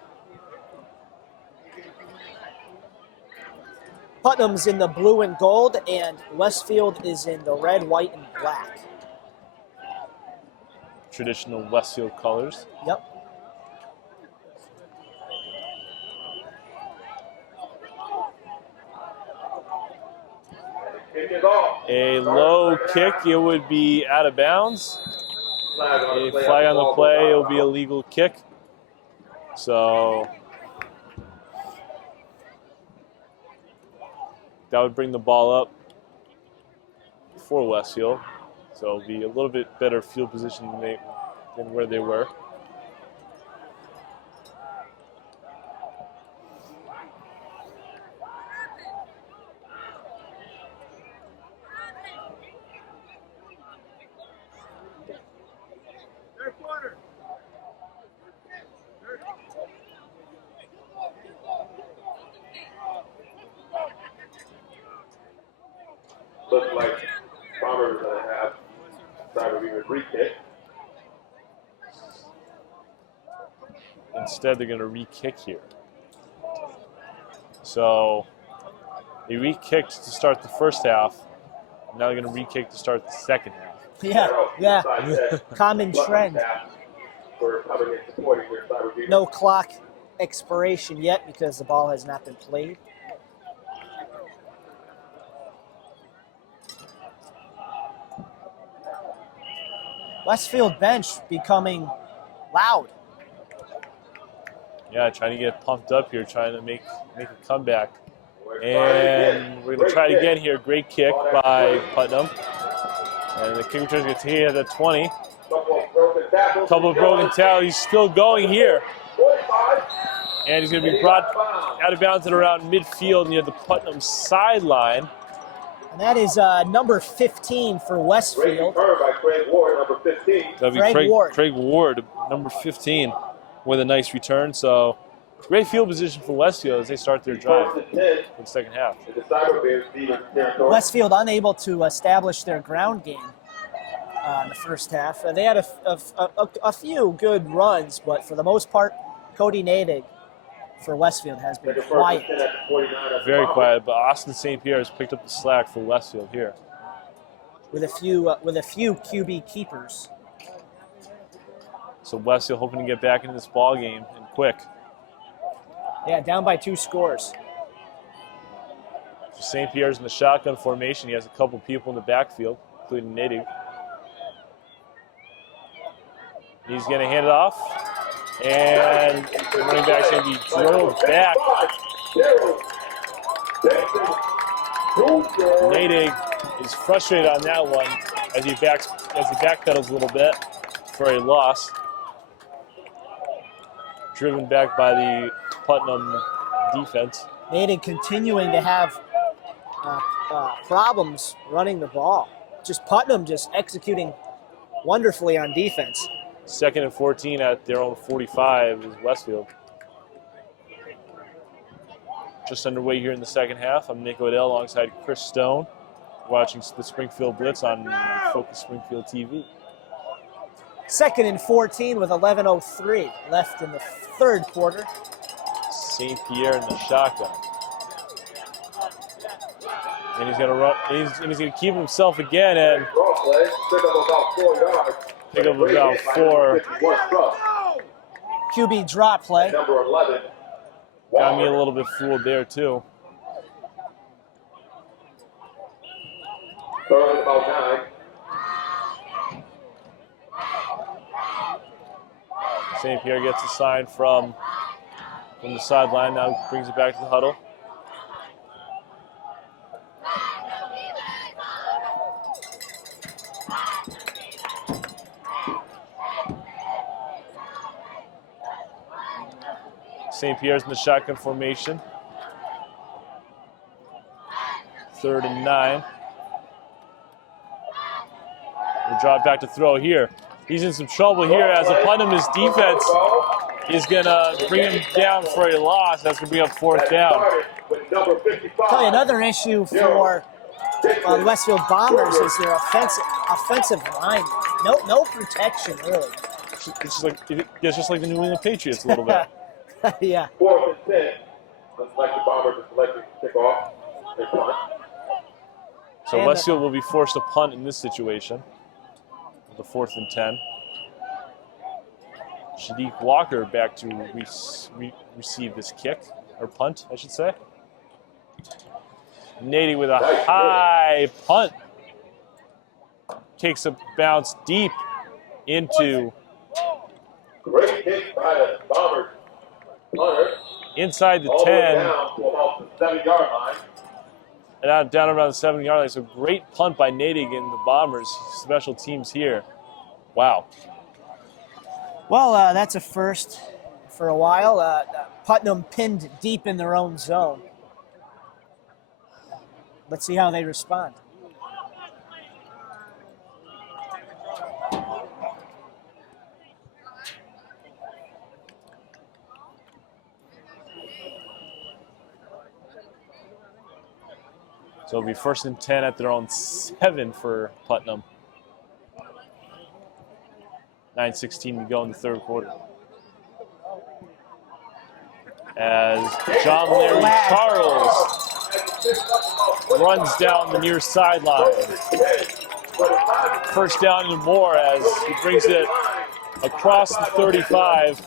Putnam's in the blue and gold, and Westfield is in the red, white, and black. Traditional Westfield colors. Yep. A low kick, it would be out of bounds. A flag on the play, it will be a legal kick. So that would bring the ball up for Westfield. So it'll be a little bit better field position than where they were. Looks like Bombers are going to have time to even re-kick. Instead, they're going to re-kick here. So they re-kicked to start the first half. Now they're going to re-kick to start the second half. Yeah. Common trend. No clock expiration yet because the ball has not been played. Westfield bench becoming loud. Yeah, trying to get pumped up here, trying to make a comeback. And we're going to try it again here. Great kick by Putnam. And the kick return is going to take it at the 20. Couple of broken tackles. He's still going here. And he's going to be brought out of bounds at around midfield near the Putnam sideline. And that is number 15 for Great Westfield. return by Craig Ward, number 15. That'd be Craig Ward, number 15, with a nice return. So great field position for Westfield as they start their drive First and 10 in the second half. in the Cyber Bears Beavers territory. Westfield unable to establish their ground game in the first half. They had a few good runs, but for the most part, Cody Nadig for Westfield has been Second quiet. first and 10 at the 49 at the Very Bombers. quiet, but Austin St. Pierre has picked up the slack for Westfield here. With a few QB keepers. So Westfield hoping to get back into this ball game and quick. Yeah, down by 2 scores. So St. Pierre's in the shotgun formation. He has a couple people in the backfield, including Nadig. He's going to hand it off, and the running back's going to be drilled back. Nadig is frustrated on that one as he backpedals a little bit for a loss. Driven back by the Putnam defense. Nadig continuing to have problems running the ball. Just Putnam just executing wonderfully on defense. 2nd and 14 at their own 45 is Westfield. Just underway here in the second half. I'm Nick Odell alongside Chris Stone, watching the Springfield Blitz on Focus Springfield TV. 2nd and 14 with 11:03 left in the third quarter. St. Pierre in the shotgun. And he's gonna run. He's gonna keep himself again and Draw play, pick up about 4 yards. pick up about 4. QB drop play. Number 11. Got me a little bit fooled there too. Third and about 9. St. Pierre gets a sign from the sideline. Now brings it back to the huddle. St. Pierre's in the shotgun formation. 3rd and 9. We'll drop back to throw here. He's in some trouble here as the Putnam's defense is going to bring him down for a loss. That's going to bring up 4th down. Tell you another issue for the Westfield Bombers is their offensive line. No protection really. It's just like the New England Patriots a little bit. Yeah. 4th and 10. Looks like the Bombers are selecting to kick off. They punt. So And Westfield will be forced to punt in this situation. The 4th and 10. Shadiq Walker back to receive this kick, or punt, I should say. Nadig with a high punt. Takes a bounce deep into Great hit by the Bombers. Punter. inside the All the way 10 down to about the 7-yard line. and down around the 7-yard line. So great punt by Nadig and the Bombers. Special teams here. Wow. Well, that's a first for a while. Putnam pinned deep in their own zone. Let's see how they respond. So it'll be 1st and 10 at their own 7 for Putnam. 9:16 to go in the third quarter. As John Larry Charles runs down the near sideline. 1st down and more as he brings it across the 35,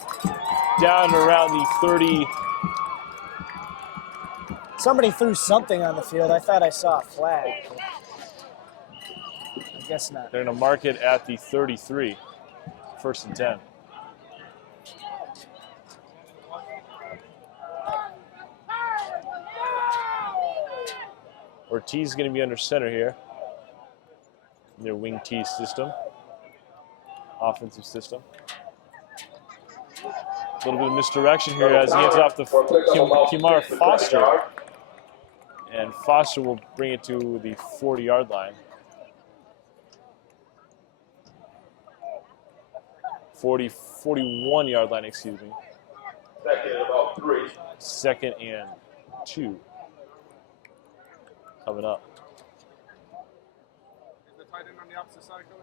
down around the 30. Somebody threw something on the field. I thought I saw a flag. I guess not. They're going to mark it at the 33. 1st and 10. Ortiz is going to be under center here in their wing T system, offensive system. A little bit of misdirection here as he gets off the Kimar Foster. And Foster will bring it to the 40-yard line. 41-yard line, excuse me. Second and about 3. 2nd and 2 coming up. Is the tight end on the opposite side, Coach?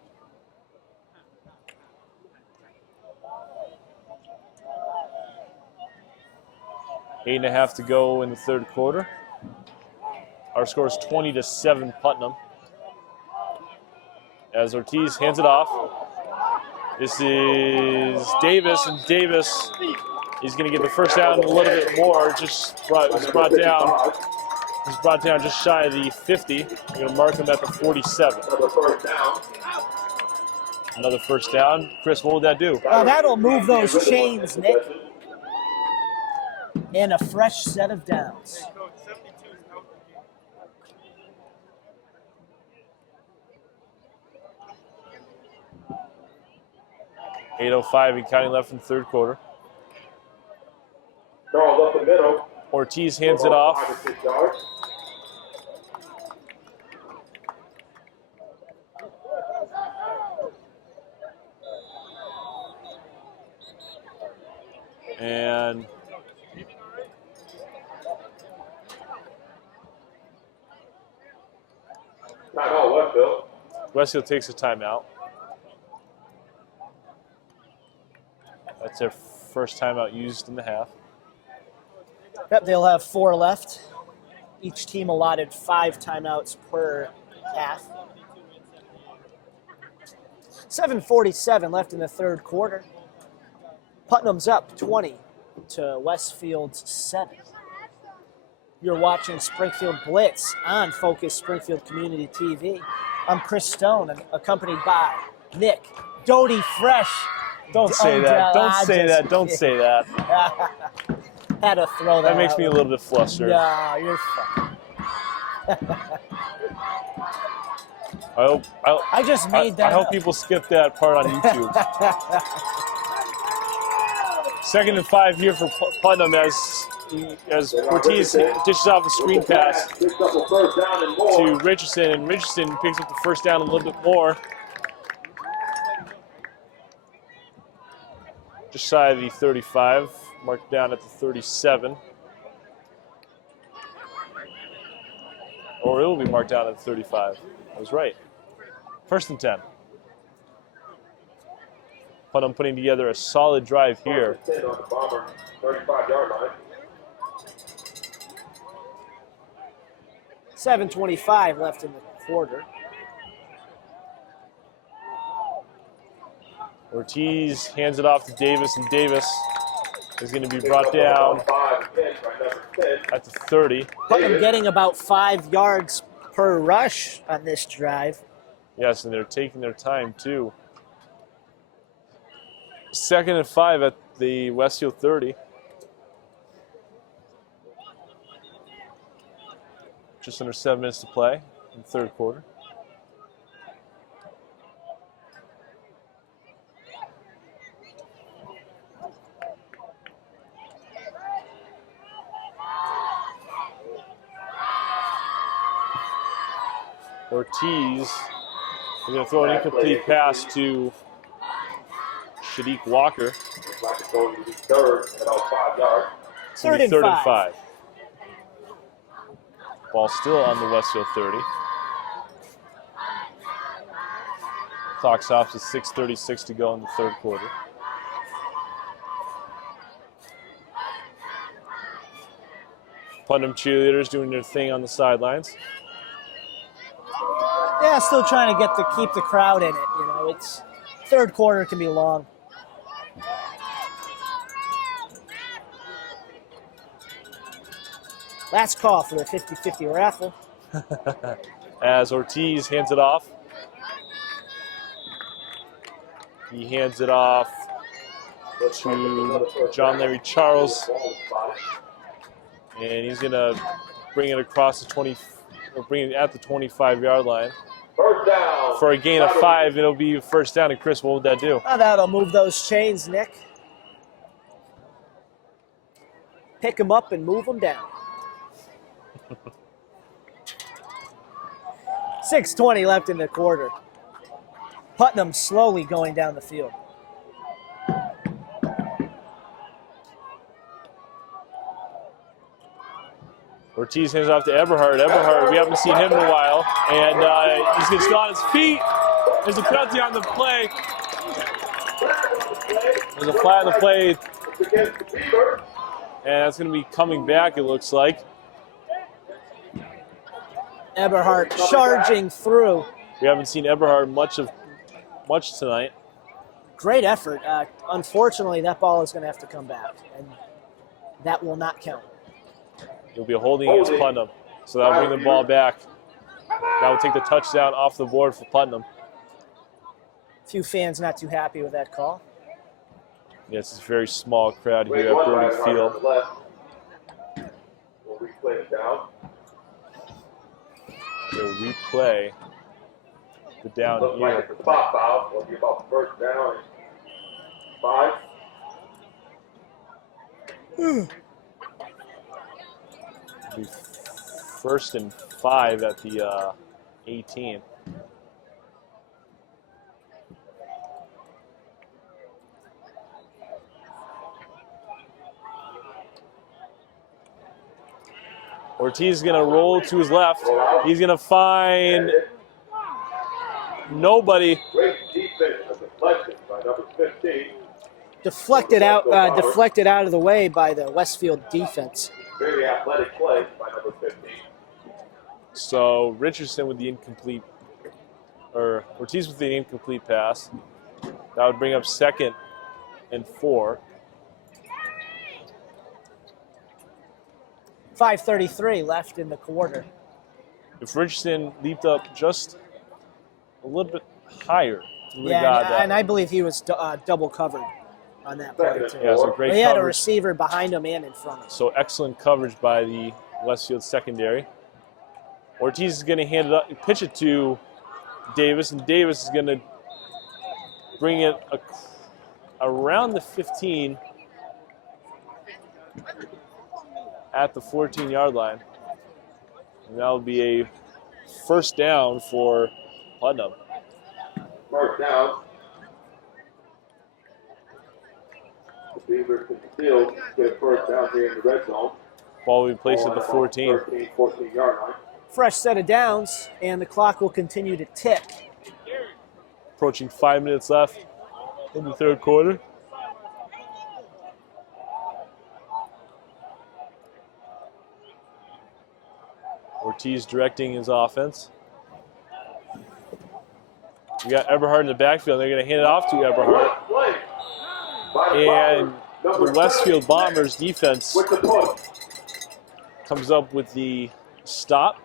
8.5 to go in the third quarter. Our score is 20-7 Putnam. As Ortiz hands it off. This is Davis, and Davis is going to get the first down a little bit more. He's brought down just shy of the 50. We're going to mark him at the 47. Another first down. Chris, what would that do? That'll move those chains, Nick. And a fresh set of downs. 8:05 and counting left in the third quarter. Charles up the middle. Ortiz hands it off. 5 or 6 yards. And Timeout, Westfield. Westfield takes a timeout. That's their first timeout used in the half. Yep, they'll have 4 left. Each team allotted 5 timeouts per half. 7:47 left in the third quarter. Putnam's up 20 to Westfield's 7. You're watching Springfield Blitz on Focus Springfield Community TV. I'm Chris Stone, accompanied by Nick Doty Fresh. Don't say that. Don't say that. Don't say that. Had to throw that. That makes me a little bit flustered. No, you're fine. I just made that I hope up. people skip that part on YouTube. 2nd and 5 here for Putnam as Ortiz dishes off a screen pass to Richardson, and Richardson picks up the first down a little bit more. Just shy of the 35, marked down at the 37. Or it will be marked down at the 35. I was right. 1st and 10. Putnam putting together a solid drive here. 35-yard line. 7:25 left in the quarter. Ortiz hands it off to Davis, and Davis is going to be brought down at the 30. Putnam getting about 5 yards per rush on this drive. Yes, and they're taking their time too. 2nd and 5 at the Westfield 30. Just under 7 minutes to play in the third quarter. Ortiz is going to throw an incomplete pass to Shadiq Walker. Third, about 5 yards. It's going to be 3rd and 5. Ball still on the Westfield 30. Clock stops at 6:36 to go in the third quarter. Putnam cheerleaders doing their thing on the sidelines. Yeah, still trying to keep the crowd in it. You know, it's third quarter can be long. Last call for the 50-50 raffle. As Ortiz hands it off. He hands it off to John Larry Charles. And he's going to bring it across the 20, or bring it at the 25-yard line. First down. For a gain of 5, it'll be first down. And Chris, what would that do? Oh, that'll move those chains, Nick. Pick them up and move them down. 6:20 left in the quarter. Putnam slowly going down the field. Ortiz hands off to Eberhard. Eberhard, we haven't seen him in a while. And he's going to stay on his feet. There's a penalty on the play. There's a flag on the play. And that's going to be coming back, it looks like. Eberhard charging through. We haven't seen Eberhard much tonight. Great effort. Unfortunately, that ball is going to have to come back, and that will not count. He'll be holding against Putnam, so that'll bring the ball back. That will take the touchdown off the board for Putnam. A few fans not too happy with that call. Yes, it's a very small crowd here at Berte Field. We'll replay it down. They'll replay the down Looks here. like it's a pop out. Will be about first down and 5. It'll be 1st and 5 at the 18. Ortiz is going to roll to his left. He's going to find nobody. Great defense, a deflection by number 15. Deflected out of the way by the Westfield defense. Very athletic play by number 15. So Richardson with the incomplete, or Ortiz with the incomplete pass. That would bring up 2nd and 4. 5:33 left in the quarter. If Richardson leaped up just a little bit higher, we Yeah, got that. and I believe he was double covered on that play too. Yeah, so great He had a coverage. receiver behind him and in front of him. So excellent coverage by the Westfield secondary. Ortiz is going to hand it up, pitch it to Davis, and Davis is going to bring it around the 15 at the 14-yard line. And that will be a 1st down for Putnam. First down. The Beavers can still get first down here in the red zone. Ball will be placed at the 14. 14-yard line. Fresh set of downs, and the clock will continue to tick. Approaching 5 minutes left in the 3rd quarter. Ortiz directing his offense. We got Eberhard in the backfield. They're going to hand it off to Eberhard. And the Westfield Bombers defense comes up with the stop.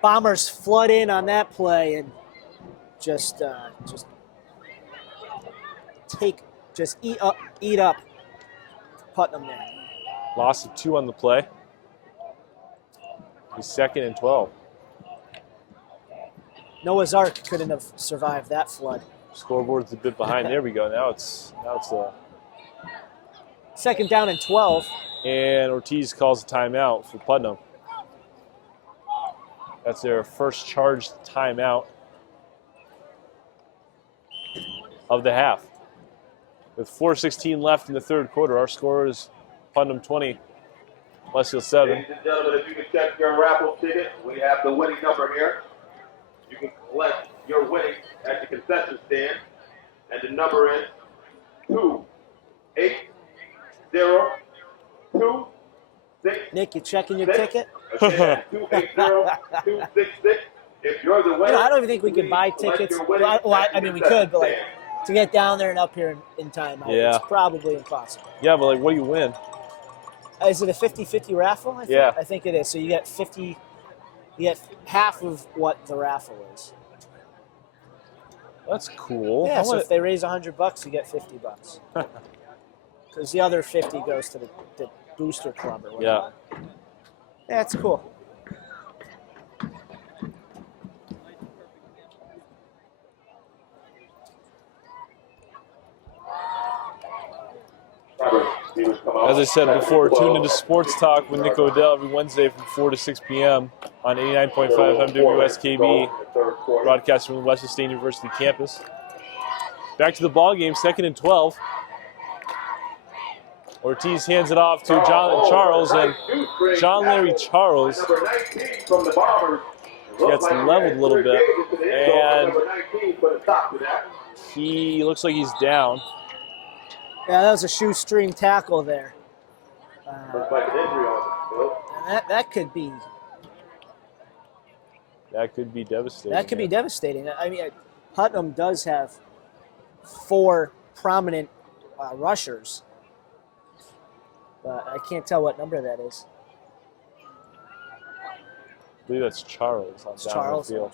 Bombers flood in on that play and just eat up Putnam there. Loss of 2 on the play. He's 2nd and 12. Noah's Ark couldn't have survived that flood. Scoreboard's a bit behind. There we go. Now it's 2nd down and 12. And Ortiz calls a timeout for Putnam. That's their first charged timeout of the half. With 4:16 left in the 3rd quarter, our score is Putnam 20, Westfield 7. Ladies and gentlemen, if you can check your raffle ticket, we have the winning number here. You can collect your winnings at the concession stand, and the number is 28026. Nick, you checking your ticket? 280-266. If you're the winner, I don't even think we could buy tickets. I mean, we could, but like to get down there and up here in time, Yeah. it's probably impossible. Yeah, but like, what do you win? Is it a 50-50 raffle? Yeah. I think it is. So you get 50. You get half of what the raffle is. That's cool. Yeah. So if they raise $100, you get $50. Because the other 50 goes to the booster club or whatever. Yeah. That's cool. As I said before, tune into Sports Talk with Nick Odell every Wednesday from 4 to 6 p.m. on 89.5 MWSKB, broadcast from the Westfield State University campus. Back to the ball game, 2nd and 12. Ortiz hands it off to John Charles, and John Larry Charles gets leveled a little bit, and he looks like he's down. Yeah, that was a shoestring tackle there. And that could be devastating. That could be devastating. I mean, Putnam does have 4 prominent rushers, but I can't tell what number that is. I believe that's Charles on down the field.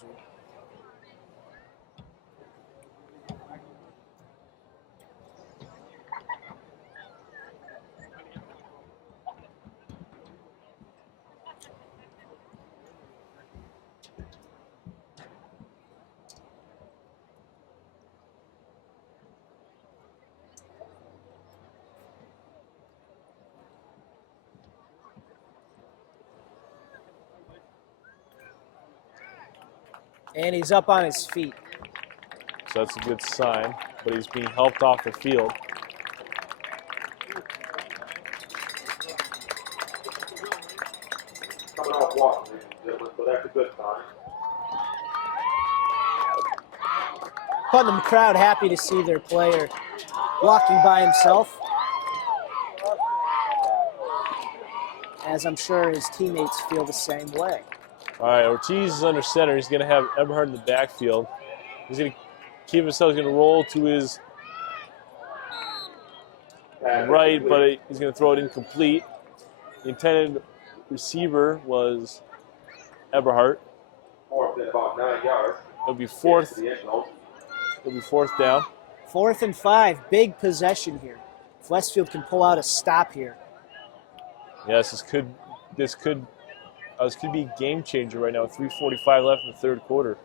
And he's up on his feet. So that's a good sign, but he's being helped off the field. Coming off walking, so that's a good sign. Putnam crowd happy to see their player walking by himself, as I'm sure his teammates feel the same way. All right, Ortiz is under center. He's going to have Eberhard in the backfield. He's going to keep himself. He's going to roll to his right, but he's going to throw it incomplete. The intended receiver was Eberhard. About 9 yards. It'll be fourth. It'll be 4th down. 4th and 5, big possession here. If Westfield can pull out a stop here. Yes, this could be a game changer right now. 3:45 left in the 3rd quarter.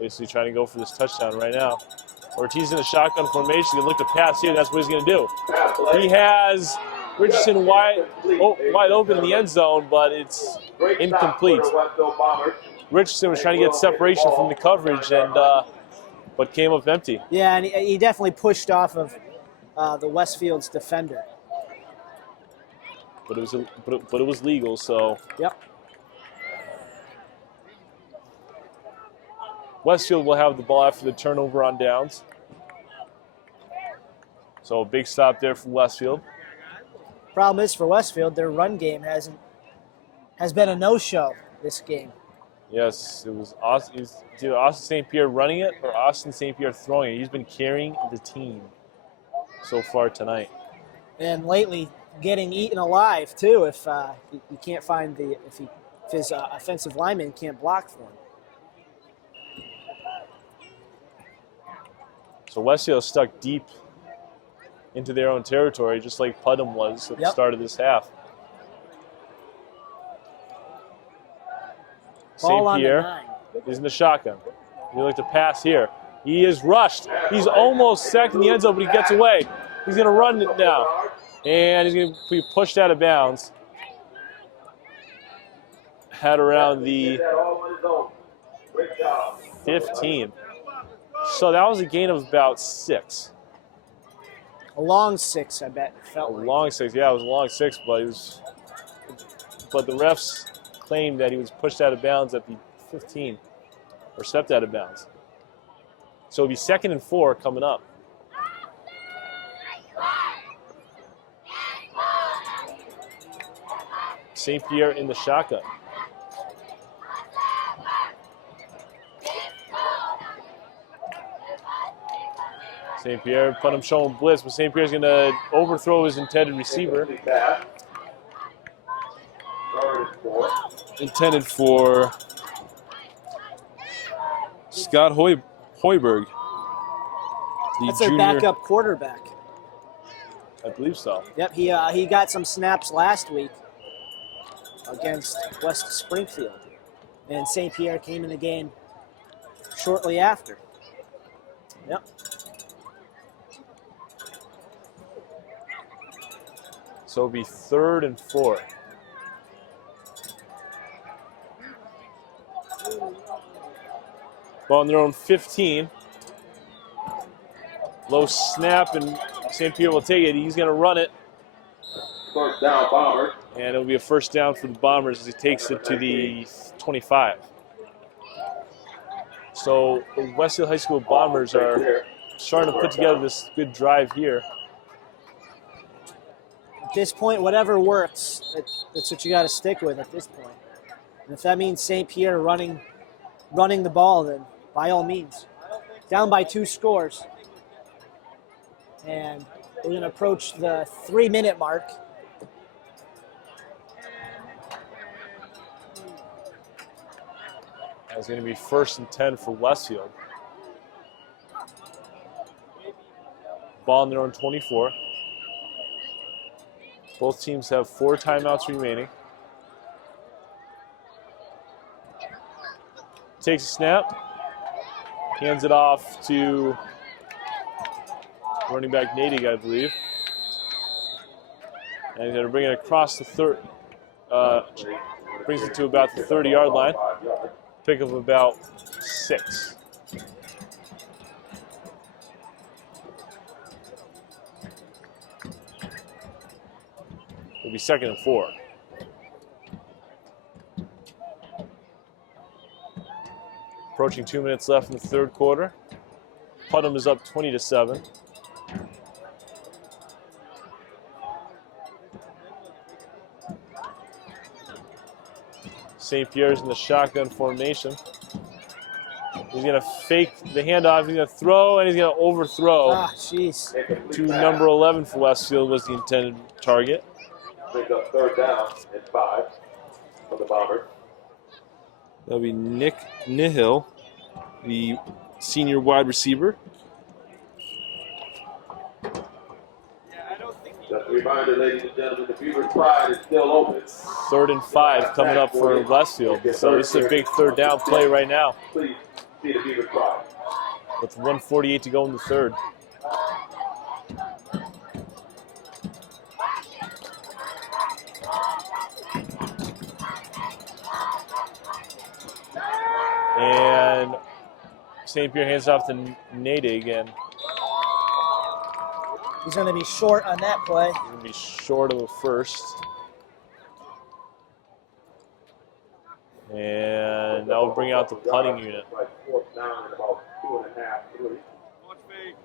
Basically trying to go for this touchdown right now. Ortiz in a shotgun formation. He's going to look to pass here. That's what he's going to do. He has Richardson wide open in the end zone, but it's incomplete. Richardson was trying to get separation from the coverage, and but came up empty. Yeah, and he definitely pushed off of the Westfield's defender. But it was legal, so. Yep. Westfield will have the ball after the turnover on downs. So a big stop there from Westfield. Problem is for Westfield, their run game has been a no-show this game. Yes, it was Austin. It's either Austin St. Pierre running it or Austin St. Pierre throwing it. He's been carrying the team so far tonight. And lately, getting eaten alive too. If you can't find if his offensive lineman can't block for him. So Westfield stuck deep into their own territory, just like Putnam was at the start of this half. St. Pierre is in the shotgun. He'll look to pass here. He is rushed. He's almost sacked in the end zone, but he gets away. He's going to run it now. And he's going to be pushed out of bounds. Had around the 15. So that was a gain of about 6. A long 6, I bet. Felt like. Long 6, yeah, it was a long 6, but the refs claimed that he was pushed out of bounds at the 15, or stepped out of bounds. So it'll be 2nd and 4 coming up. St. Pierre in the shotgun. St. Pierre, Putnam showing blitz, but St. Pierre's going to overthrow his intended receiver. Intended for Scott Hoiberg. That's their backup quarterback. I believe so. Yep, he got some snaps last week. against West Springfield. And St. Pierre came in the game shortly after. Yep. So it'll be 3rd and 4. Ball on their own 15. Low snap, and St. Pierre will take it. He's going to run it. First down, Bombers. And it'll be a first down for the Bombers as he takes it to the 25. So the Westfield High School Bombers are starting to put together this good drive here. At this point, whatever works, that's what you got to stick with at this point. And if that means St. Pierre running the ball, then by all means. Down by 2 scores. And we're going to approach the 3-minute mark. It's going to be 1st and 10 for Westfield. Ball on their own 24. Both teams have 4 timeouts remaining. Takes a snap. Hands it off to running back Nadig, I believe. And he's going to bring it across the brings it to about the 30-yard line. Pick of about 6. It'll be 2nd and 4. Approaching 2 minutes left in the 3rd quarter. Putnam is up 20-7. St. Pierre's in the shotgun formation. He's going to fake the handoff. He's going to throw, and he's going to overthrow. To number 11 for Westfield was the intended target. Pick up 3rd down and 5 for the Bombers. That'll be Nick Nihil, the senior wide receiver. Just a reminder, ladies and gentlemen, the Beavers' pride is still open. 3rd and 5 coming up for Westfield. So this is a big 3rd down play right now. Please see the Beavers' pride. With 1:48 to go in the 3rd. And St. Pierre hands off to Nadig, and he's going to be short on that play. He's going to be short of a first. And that will bring out the punting unit. 4th down and about 2.5, 3. Watch fake.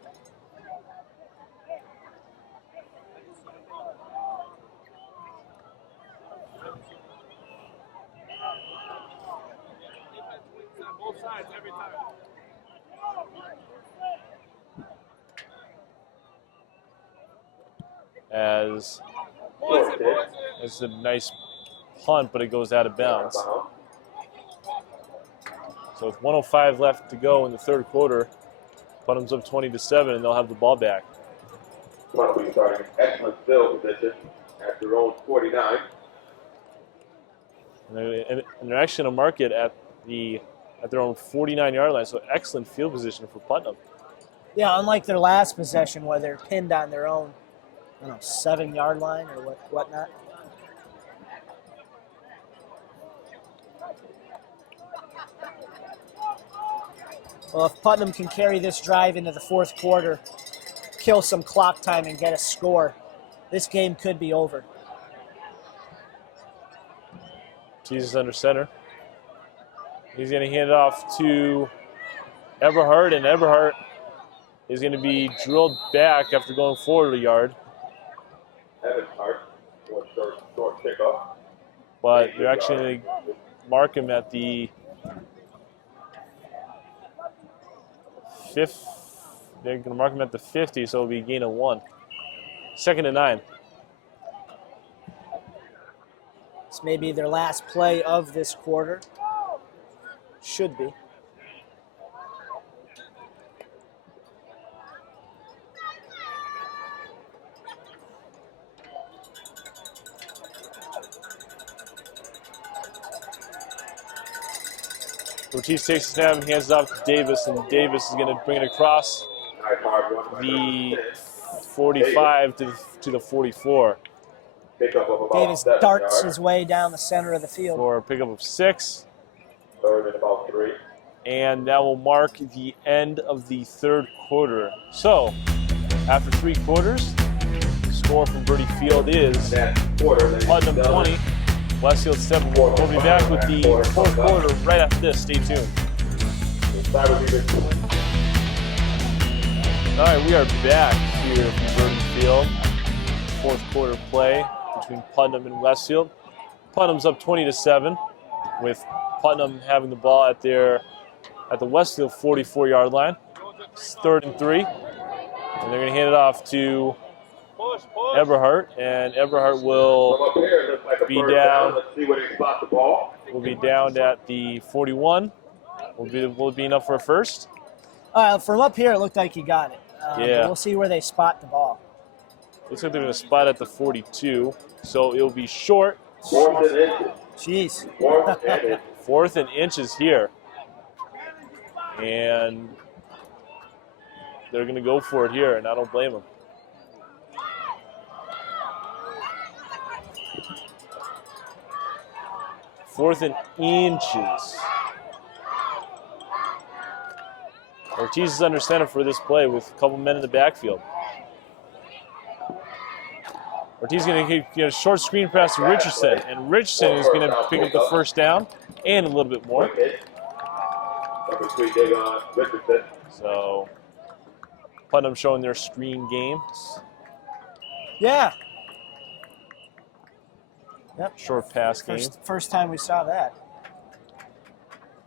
Both sides every time. As it's a nice punt, but it goes out of bounds. So with 1:05 left to go in the 3rd quarter, Putnam's up 20-7, and they'll have the ball back. Putnam will be starting excellent field position at their own 49. And they're actually going to mark it at their own 49-yard line, so excellent field position for Putnam. Yeah, unlike their last possession where they're pinned on their own, 7-yard line or whatnot. Well, if Putnam can carry this drive into the 4th quarter, kill some clock time and get a score, this game could be over. Jesus under center. He's going to hand it off to Eberhardt, and Eberhardt is going to be drilled back after going forward a yard. Eberhardt, short pickup. But they're actually going to mark him at the 5th. They're going to mark him at the 50, so it'll be a gain of 1. 2nd and 9. This may be their last play of this quarter. Should be. Ortiz takes the snap and hands it off to Davis, and Davis is going to bring it across the 45 to the 44. Davis darts his way down the center of the field. For a pickup of 6. Third and about 3. And that will mark the end of the third quarter. So, after 3 quarters, the score from Berte Field is Putnam 20, Westfield 7. We'll be back with the fourth quarter right after this. Stay tuned. All right, we are back here from Berte Field. Fourth quarter play between Putnam and Westfield. Putnam's up 20-7, with Putnam having the ball at the Westfield 44-yard line. It's 3rd and 3, and they're going to hand it off to Eberhardt, and Eberhardt will be down. Will be down at the 41. Will it be enough for a first? From up here, it looked like he got it. Yeah. We'll see where they spot the ball. Looks like they're going to spot at the 42, so it'll be short. 4th and inches. Jeez. 4th and inches. 4th and inches here. And they're going to go for it here, and I don't blame them. Fourth and inches. Ortiz is under center for this play with a couple men in the backfield. Ortiz is going to get a short screen pass to Richardson, and Richardson is going to pick up the first down and a little bit more. So, Putnam showing their screen games. Yeah. Yep. Short pass game. First time we saw that.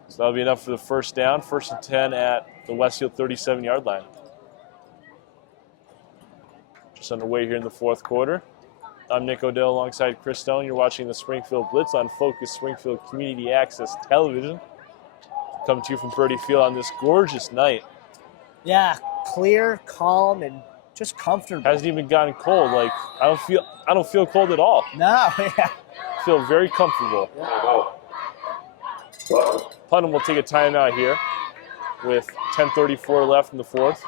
So that'll be enough for the first down. 1st and 10 at the Westfield 37-yard line. Just underway here in the fourth quarter. I'm Nick Odell alongside Chris Stone. You're watching the Springfield Blitz on Focus Springfield Community Access Television. Coming to you from Berte Field on this gorgeous night. Yeah, clear, calm, and just comfortable. Hasn't even gotten cold. Like I don't feel cold at all. No, yeah. I feel very comfortable. Putnam will take a timeout here with 10:34 left in the fourth.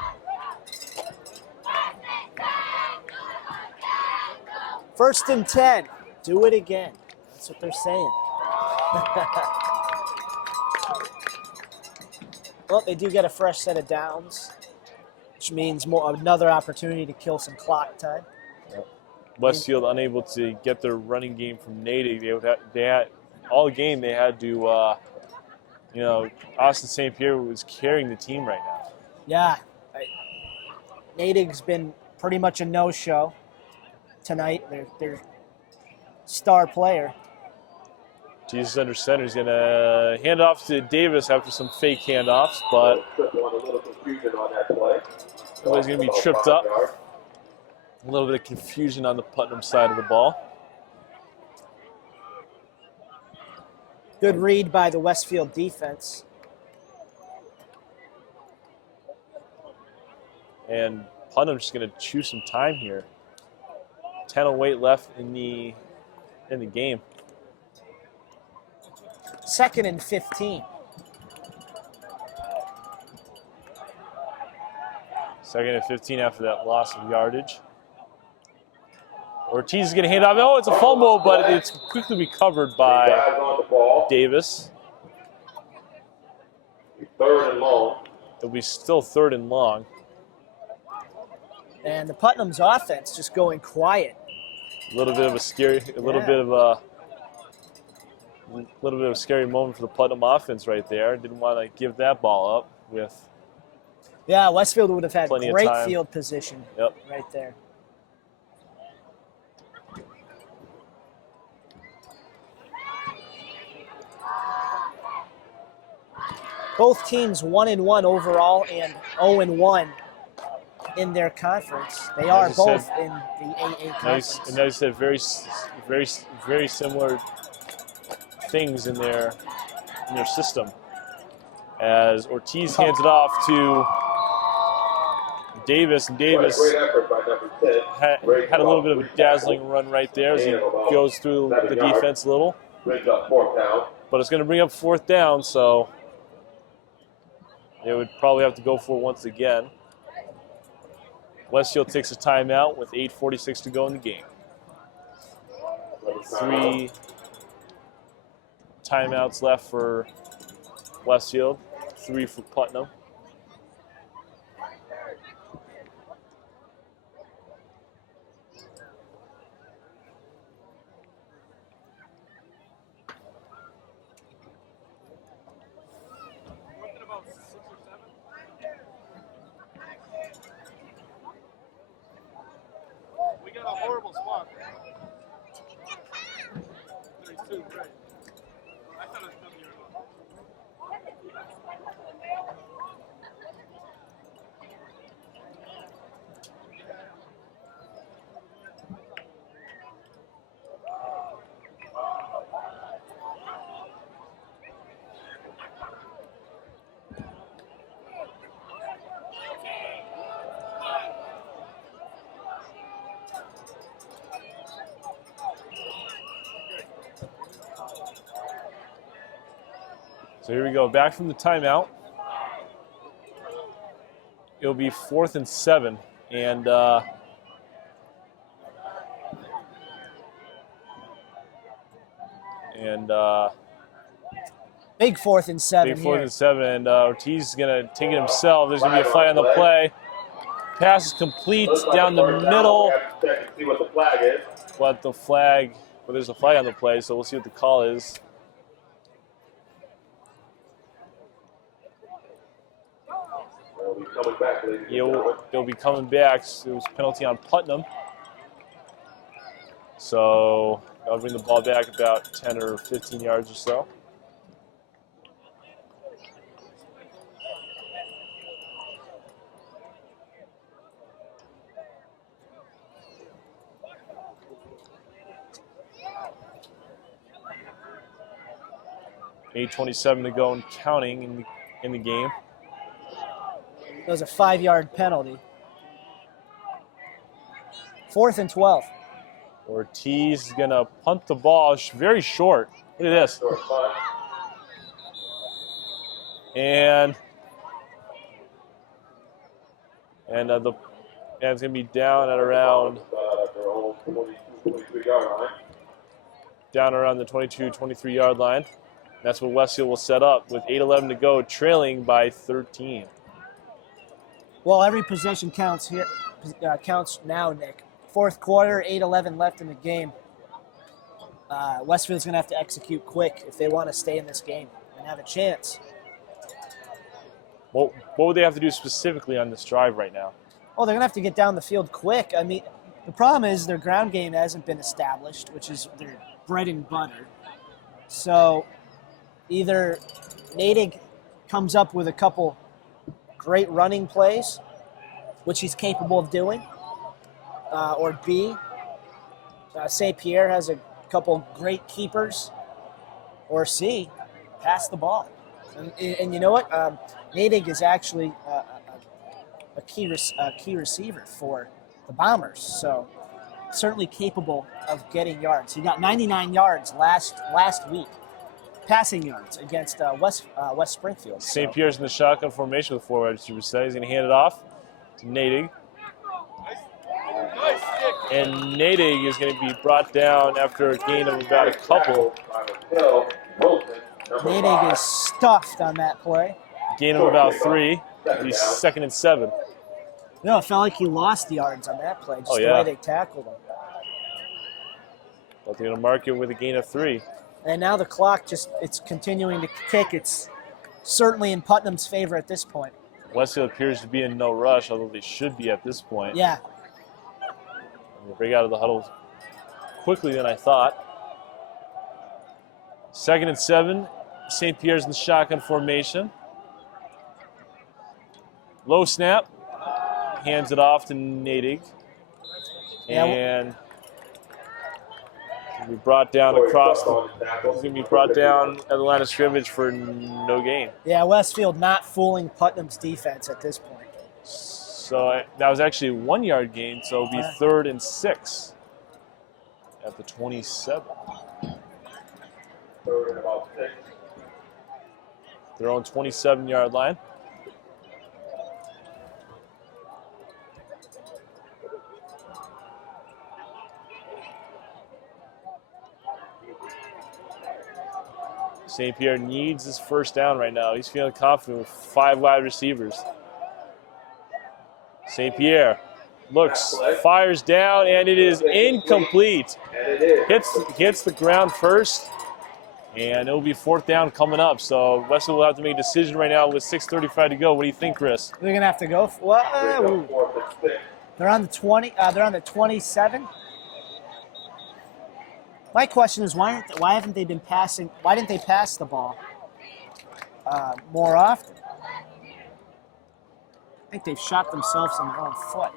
First and 10. Do it again. That's what they're saying. Well, they do get a fresh set of downs, which means another opportunity to kill some clock time. Westfield unable to get their running game from Natick. They had all game. They had to, Austin St. Pierre was carrying the team right now. Yeah, Natick's been pretty much a no-show tonight. Their star player. Jesus under center is going to hand it off to Davis after some fake handoffs, but everybody's going to be tripped up. A little bit of confusion on the Putnam side of the ball. Good read by the Westfield defense. And Putnam's just going to chew some time here. 10:08 left in the game. 2nd and 15. 2nd and 15 after that loss of yardage. Ortiz is going to hand off. Oh, it's a fumble, but it's quickly recovered by Davis. 3rd and long. It'll be still 3rd and long. And the Putnam's offense just going quiet. A little bit of a scary moment for the Putnam offense right there. Didn't want to give that ball up with. Yeah, Westfield would have had great time. Field position. Yep. Right there. Both teams 1-1 overall and 0-1 in their conference. They are both in the AA conference. And I said very similar things in their system. As Ortiz hands it off to Davis, and Davis had a little bit of a dazzling run right there as he goes through the defense a little. But it's going to bring up 4th down, so They would probably have to go for it once again. Westfield takes a timeout with 8:46 to go in the game. 3 timeouts left for Westfield, 3 for Putnam. Horrible spot. 32, right. I thought it was W. So here we go, back from the timeout. It'll be 4th and 7, and Big 4th and 7 big 4th here. and 7, and Ortiz is gonna take it himself. There's gonna be a flag on the play. Pass is complete down the middle. See what the flag is. But the flag, well, there's a flag on the play, so we'll see what the call is. Coming back, ladies and gentlemen. They'll be coming back. So it was a penalty on Putnam. So I'll bring the ball back about 10 or 15 yards or so. .8:27 to go and counting in the game. That was a 5-yard penalty. 4th and 12. Ortiz is going to punt the ball very short. Look at this. And the man's going to be down at around the 22-23 yard line. That's what Westfield will set up with 8:11 to go, trailing by 13. Well, every possession counts here. Counts now, Nick. 4th quarter, 8:11 left in the game. Westfield's going to have to execute quick if they want to stay in this game and have a chance. What would they have to do specifically on this drive right now? Oh, they're going to have to get down the field quick. I mean, the problem is their ground game hasn't been established, which is their bread and butter. So either Nadig comes up with a couple great running plays, which he's capable of doing, or B, St. Pierre has a couple great keepers, or C, pass the ball. And you know what? Nadig is actually a key receiver for the Bombers, so certainly capable of getting yards. He got 99 yards last week, passing yards against West Springfield. St. Pierre's in the shotgun formation with 4 wide receivers. He's going to hand it off to Nadig. And Nadig is going to be brought down after a gain of about a couple. Nadig is stuffed on that play. Gain of about 3. He's 2nd and 7. No, it felt like he lost the yards on that play, just the way they tackled him. But they're going to mark it with a gain of 3. And now the clock it's continuing to tick. It's certainly in Putnam's favor at this point. Westfield appears to be in no rush, although they should be at this point. Yeah. They break out of the huddle quickly than I thought. 2nd and 7. St. Pierre's in the shotgun formation. Low snap. Hands it off to Nadig. And he'll be brought down across. He's going to be brought down at the line of scrimmage for no gain. Yeah, Westfield not fooling Putnam's defense at this point. So that was actually a 1-yard gain, so it'll be 3rd and 6 at the 27. 3rd and about 6. Their own 27-yard line. St. Pierre needs his first down right now. He's feeling confident with 5 wide receivers. St. Pierre looks, fires down, and it is incomplete. Hits the ground first, and it'll be 4th down coming up. So Westfield will have to make a decision right now with 6:35 to go. What do you think, Chris? They're gonna have to go for what? They're on the 20. They're on the 27. My question is why haven't they been passing? Why didn't they pass the ball more often? I think they've shot themselves in their own foot.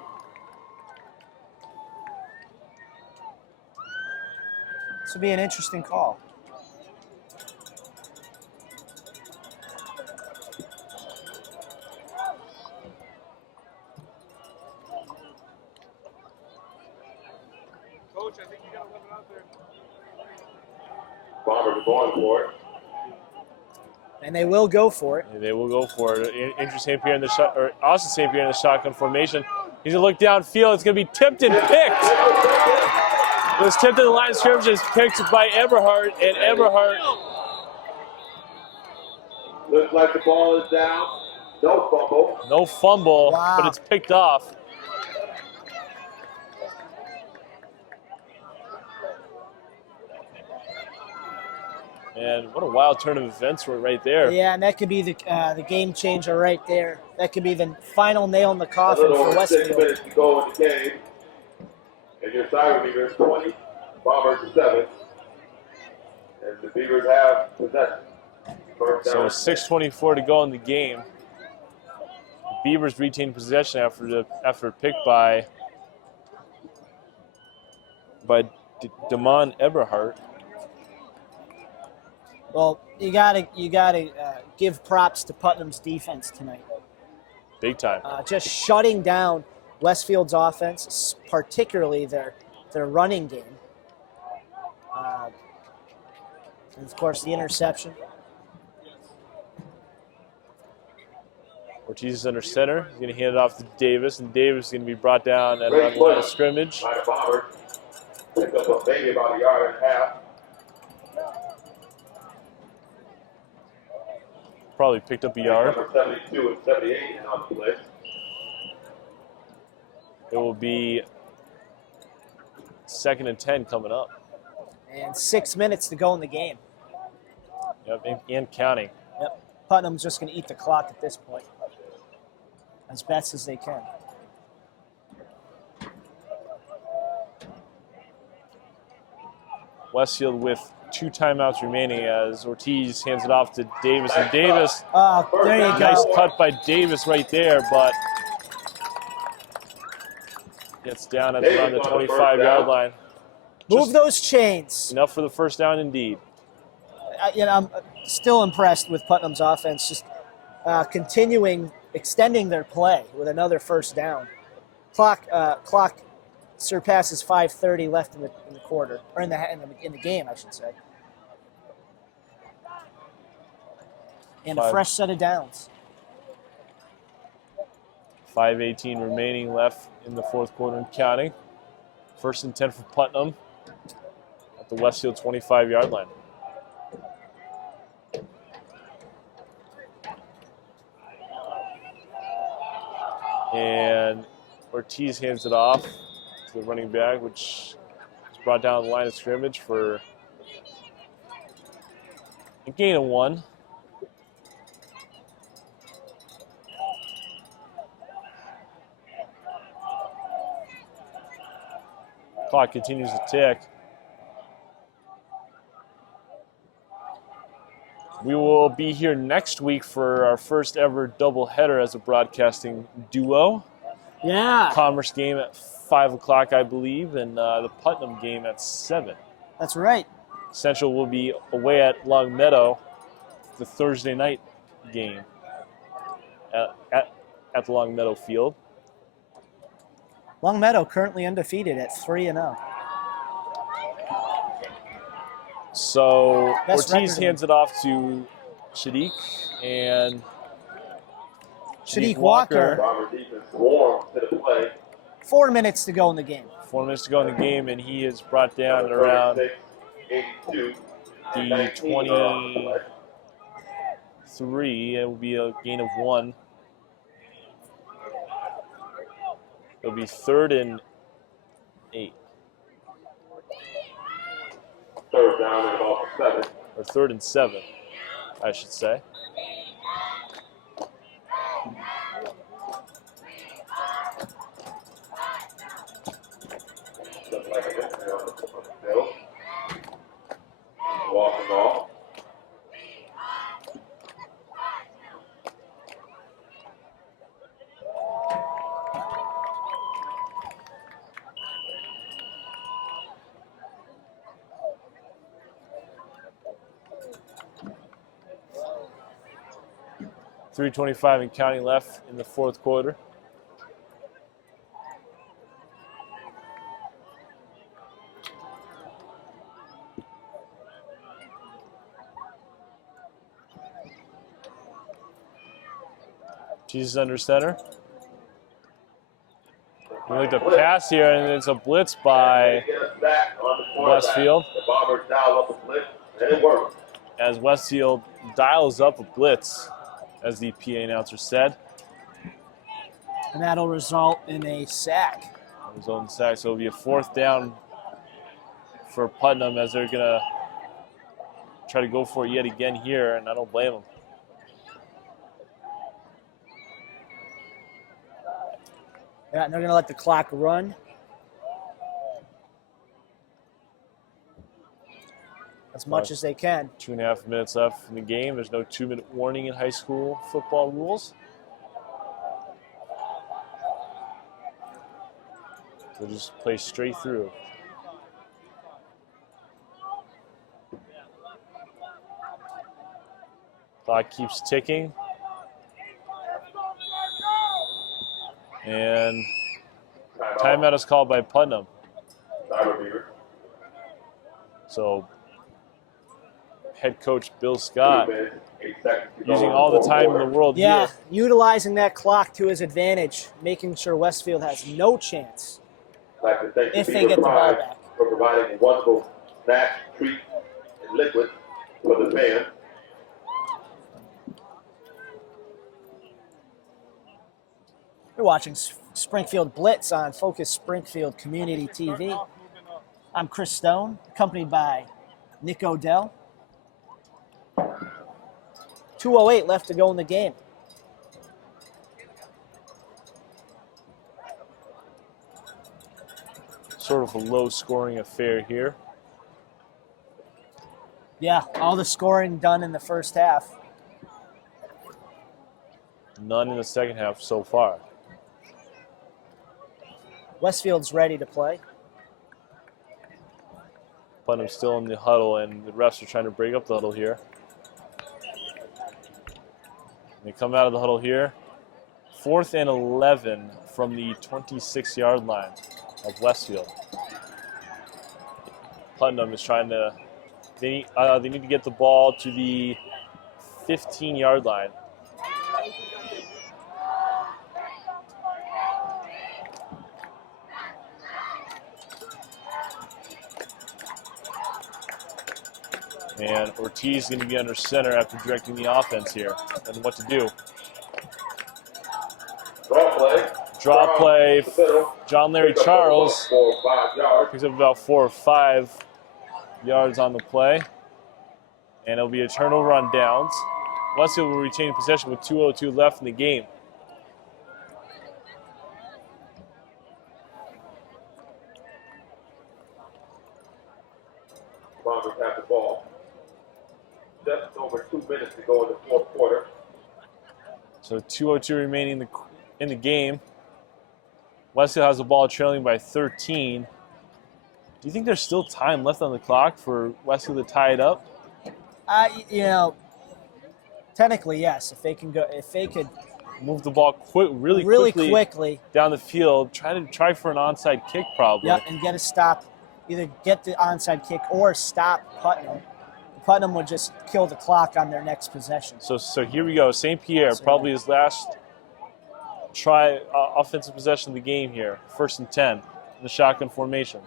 This would be an interesting call. Coach, I think you got to let it out there. Bombers are going for it. And they will go for it. And they will go for it. Andrew St. Pierre in the shot, or Austin St. Pierre in the shotgun formation. He's gonna look downfield. It's gonna be tipped and picked. It was tipped at the line of scrimmage. It's picked by Eberhardt, and Eberhardt. Looks like the ball is down. No fumble. No fumble, Wow. but it's picked off. And what a wild turn of events right there. Yeah, and that could be the game changer right there. That could be the final nail in the A coffin little for over 6 Westfield. minutes to go in the game. And your side Beavers 20, Bombers 7. And the Beavers have possession. First So down. 6:24 to go in the game. The Beavers retain possession after a pick by Damon Eberhardt. Well, you gotta give props to Putnam's defense tonight. Big time. Just shutting down Westfield's offense, particularly their running game. And of course, the interception. Ortiz is under center. He's going to hand it off to Davis, and Davis is going to be brought down at around the line of scrimmage. By the Bombers. Picked up maybe about a yard and a half. Probably picked up a yard. Number 72 and 78 on the blitz. It will be 2nd and 10 coming up. And 6 minutes to go in the game. Yep, and counting. Yep. Putnam's just going to eat the clock at this point. As best as they can. Westfield with 2 timeouts remaining as Ortiz hands it off to Davis. And Davis, There you nice go. cut by Davis right there, but gets down at around the 25-yard line. Move those chains. Enough for the first down indeed. I'm still impressed with Putnam's offense, just extending their play with another first down. Clock surpasses 5:30 left in the quarter, or in the game, I should say. And a fresh set of downs. 5:18 remaining left in the 4th quarter and counting. 1st and 10 for Putnam at the Westfield 25-yard line. And Ortiz hands it off to the running back, which is brought down the line of scrimmage for a gain of 1. Clock continues to tick. We will be here next week for our first ever doubleheader as a broadcasting duo. Yeah. Commerce game at 5 o'clock, I believe, and the Putnam game at 7. That's right. Central will be away at Long Meadow, the Thursday night game at the Long Meadow field. Long Meadow currently undefeated at 3-0. So Best Ortiz record. hands it off to Shadiq, and Shadiq Walker. Bomber defense swarm to the play. 4 minutes to go in the game. 4 minutes to go in the game, and he is brought down at around 82. the 23. It will be a gain of 1. It'll be 3rd and 8. Third down and about 7. Or 3rd and 7, I should say. Looks like it is on the field. Walking off. 3:25 and counting left in the 4th quarter. Jesus under center. We look at the pass here, and it's a blitz by Westfield. The Bombers dial up a blitz, and it works. As Westfield dials up a blitz, as the PA announcer said. And that'll result in a sack. So it'll be a 4th down for Putnam, as they're going to try to go for it yet again here, and I don't blame them. Yeah, and they're going to let the clock run. As much as they can. 2.5 minutes left in the game. There's no 2-minute warning in high school football rules. They'll just play straight through. Clock keeps ticking. And timeout is called by Putnam. So head coach Bill Scott using all the time in the world here. here. Utilizing that clock to his advantage, making sure Westfield has no chance if they get the ball back. For providing wonderful snacks, treats, and liquids for the fans. You're watching Springfield Blitz on Focus Springfield Community TV. I'm Chris Stone, accompanied by Nick Odell. 2:08 left to go in the game. Sort of a low-scoring affair here. Yeah, all the scoring done in the first half. None in the second half so far. Westfield's ready to play. Putnam's still in the huddle, and the refs are trying to break up the huddle here. They come out of the huddle here. 4th and 11 from the 26-yard line of Westfield. Putnam is trying to, they need to get the ball to the 15-yard line. And Ortiz is going to be under center after directing the offense here. And what to do. Draw play. John Larry Charles picks up about 4 or 5 yards on the play. And it'll be a turnover on downs. Westfield will retain possession with 2:02 left in the game. Bombers have the ball. Just over 2 minutes to go in the 4th quarter. So 2:02 remaining in the game. Westfield has the ball trailing by 13. Do you think there's still time left on the clock for Westfield to tie it up? Technically yes. If they could move the ball really quickly down the field, try for an onside kick probably. Yep, and get a stop. Either get the onside kick or stop Putnam. Putnam would just kill the clock on their next possession. So here we go. St. Pierre, probably his last try offensive possession of the game here. 1st and 10 in the shotgun formation.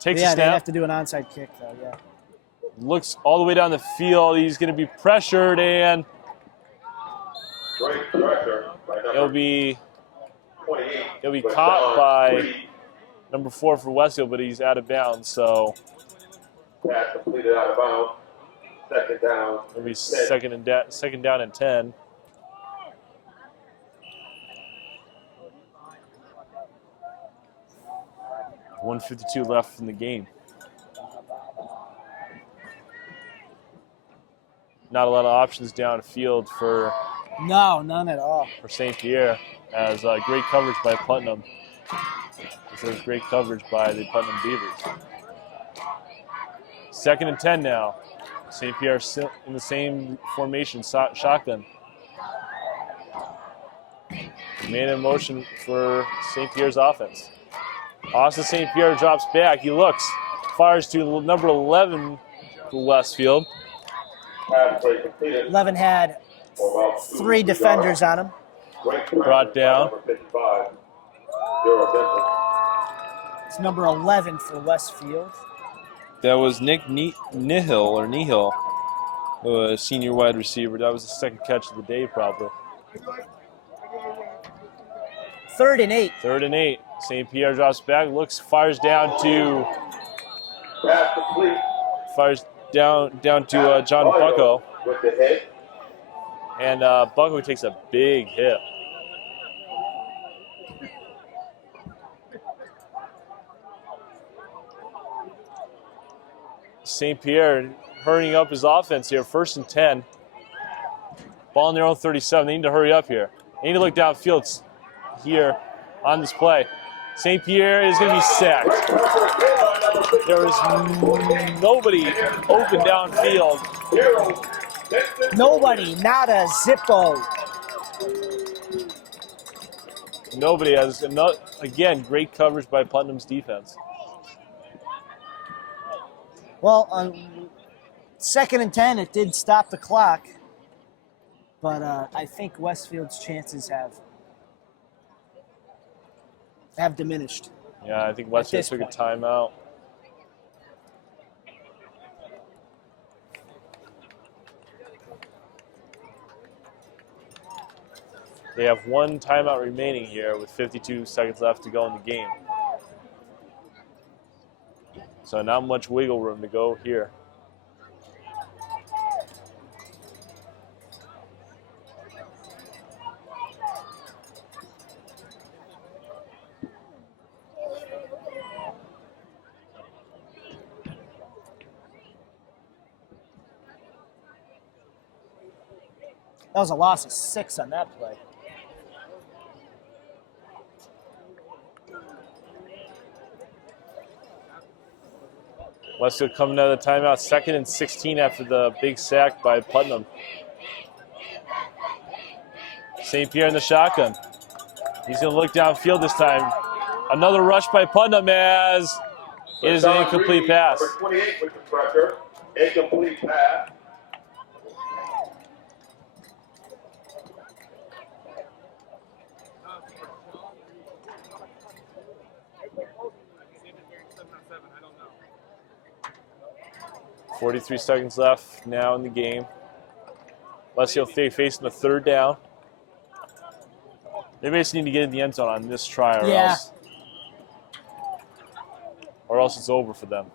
Takes a snap. They have to do an onside kick though, yeah. Looks all the way down the field. He's going to be pressured, and Great pressure by he'll number be 28. caught by number 4 for Westfield, but he's out of bounds, so Pass completed out of bounds. Second down. it'll be second down and 10. .152 left in the game. Not a lot of options downfield for No, none at all. St. Pierre, as great coverage by Putnam. There's great coverage by the Putnam Beavers. Second and 10 now. St. Pierre still in the same formation, shotgun. Man in motion for St. Pierre's offense. Austin St. Pierre drops back. He looks, fires to number 11 for Westfield. Pass play completed. 11 had for about 3 defenders on him. Great pressure Brought down. by number 55. Zero Benson. It's number 11 for Westfield. That was Nick Nihil, a senior wide receiver. That was the second catch of the day, probably. 3rd and 8. 3rd and 8. St. Pierre drops back, fires down to Pass complete. John Bucko, With the hit. and Bucko takes a big hit. St. Pierre hurrying up his offense here. 1st and 10. Ball in their own 37. They need to hurry up here. They need to look downfield here on this play. St. Pierre is going to be sacked. There is nobody open downfield. Nobody, not a zippo. Nobody has, again, great coverage by Putnam's defense. Well, on 2nd and 10, it did stop the clock. But I think Westfield's chances have diminished. Yeah, I think Westfield took a timeout. They have 1 timeout remaining here with 52 seconds left to go in the game. So not much wiggle room to go here. That was a loss of 6 on that play. Westfield coming out of the timeout, 2nd and 16 after the big sack by Putnam. St. Pierre in the shotgun. He's going to look downfield this time. Another rush by Putnam as it is an incomplete pass. Number 28 with the pressure. Incomplete pass. I don't know. 43 seconds left now in the game. Westfield facing the 3rd down. They basically need to get in the end zone on this try or else it's over for them.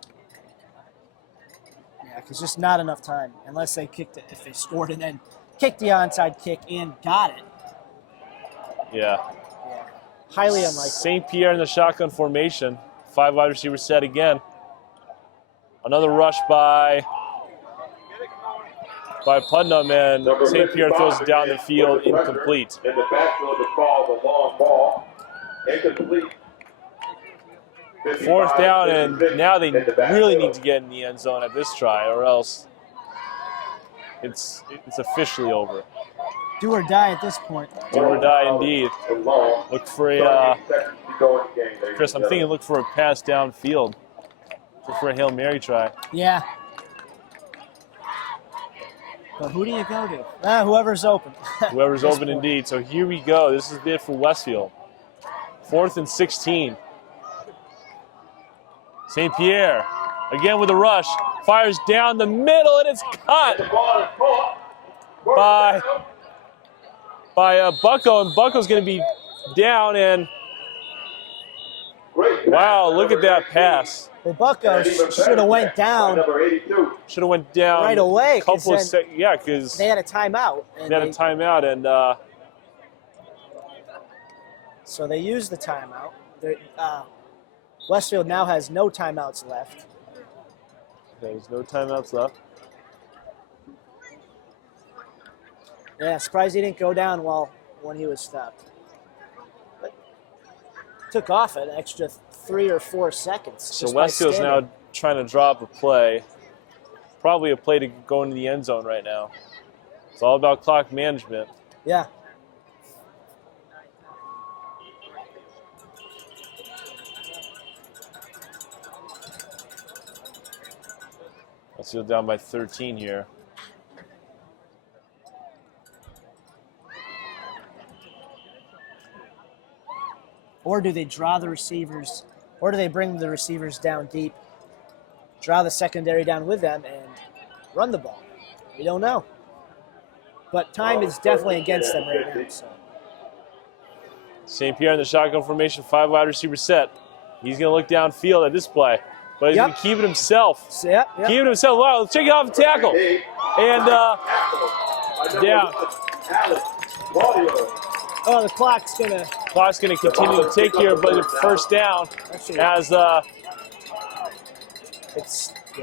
Yeah, because just not enough time. Unless they kicked it, if they scored and then kicked the onside kick and got it. Yeah. Highly unlikely. St. Pierre in the shotgun formation. 5 wide receivers set again. Another rush by Putnam, and St. Pierre throws it down the field, incomplete. In the backfield to call the long ball. Incomplete. 4th down, and now they really need to get in the end zone at this try, or else it's officially over. Do or die at this point. Do or die indeed. Look for a Chris, I'm thinking look for a pass downfield. Look for a Hail Mary try. Yeah. But who do you go to? Whoever's open. Whoever's open indeed. So here we go. This is it for Westfield. 4th and 16. St. Pierre again with a rush. Fires down the middle, and it's caught by Bucko, and Bucko's going to be down. And wow, look at that pass. Well, Bucko should have went down. Should have went down right away. Couple of yeah, because they had a timeout. They had a timeout, and so they used the timeout. Westfield now has no timeouts left. There's no timeouts left. Yeah, surprised he didn't go down when he was stopped. But took off an extra 3 or 4 seconds. So Westfield's now trying to drop a play. Probably a play to go into the end zone right now. It's all about clock management. Yeah. Westfield down by 13 here. Or do they draw the receivers, or do they bring the receivers down deep, draw the secondary down with them, and run the ball? We don't know. But time is definitely against them right now. So. St. Pierre in the shotgun formation, 5 wide receiver set. He's going to look downfield at this play, but he's going to keep it himself. Yep. Keep it himself. Wow, let's check it off the tackle. And down. Oh, the clock's gonna continue to tick here, but it's first down as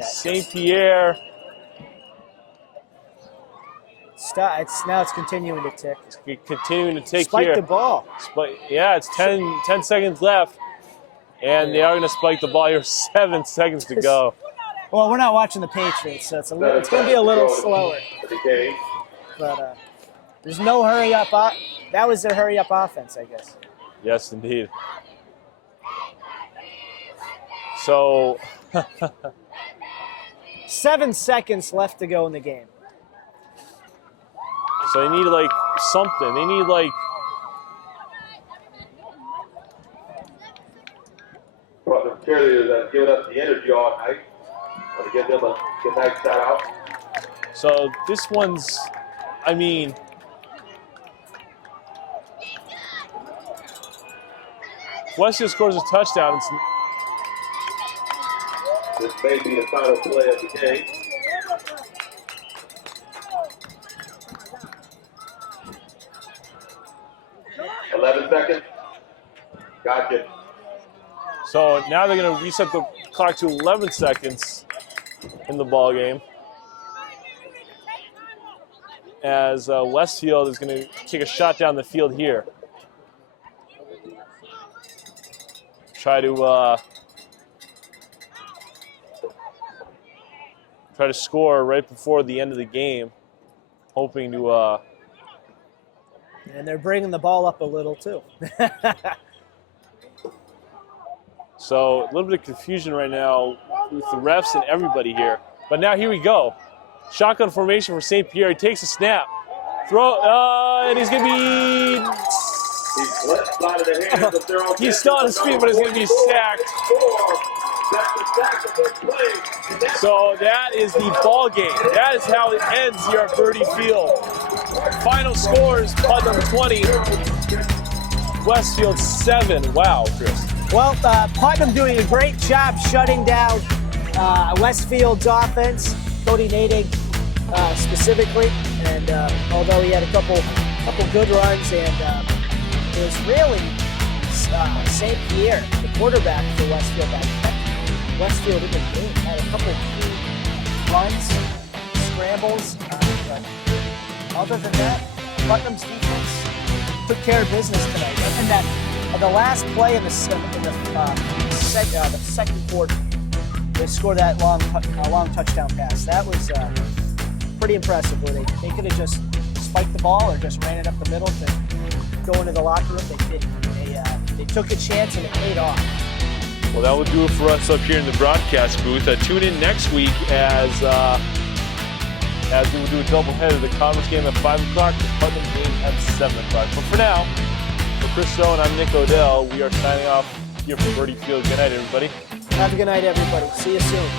St. Pierre. Now it's continuing to tick. It's continuing to tick Spike here. the ball. Yeah, it's 10 seconds left, and they are going to spike the ball here. 7 seconds to go. Well, we're not watching the Patriots, so it's going to be a little slower. But there's no hurry up. That was their hurry up offense, I guess. Yes, indeed. So 7 seconds left to go in the game. So they need like something. They need like Putnam cheerleaders that have given us the energy all night. Want to give them a good night shout out. So this one's, I mean, Westfield scores a touchdown. This may be the final play of the game. Seconds. Gotcha. So now they're going to reset the clock to 11 seconds in the ball game, as Westfield is going to take a shot down the field here. Try to score right before the end of the game, hoping to. And they're bringing the ball up a little too. So a little bit of confusion right now with the refs and everybody here. But now here we go. Shotgun formation for St. Pierre. He takes a snap. And he's going to be... He's still on his feet, but he's going to be sacked. So that is the ball game. That is how it ends here at Berte Field. Final scores, Putnam 20, Westfield 7. Wow, Chris. Well, Putnam doing a great job shutting down Westfield's offense, Cody Nadig specifically. And although he had a couple good runs, and it was really St. Pierre, the quarterback for Westfield, that kept Westfield in the game. Had a couple key runs, scrambles. Other than that, Putnam's defense took care of business tonight. And that the last play in the second quarter, they scored that long touchdown pass. That was pretty impressive. Where they could have just spiked the ball or just ran it up the middle to go into the locker room. They didn't. They took a chance and it paid off. Well, that will do it for us up here in the broadcast booth. Tune in next week as we will do a doubleheader. The conference game at 5 o'clock, the Putnam game at 7 o'clock. But for now, for Chris Rowe and I'm Nick Odell, we are signing off here from Berte Field. Good night, everybody. Have a good night, everybody. See you soon.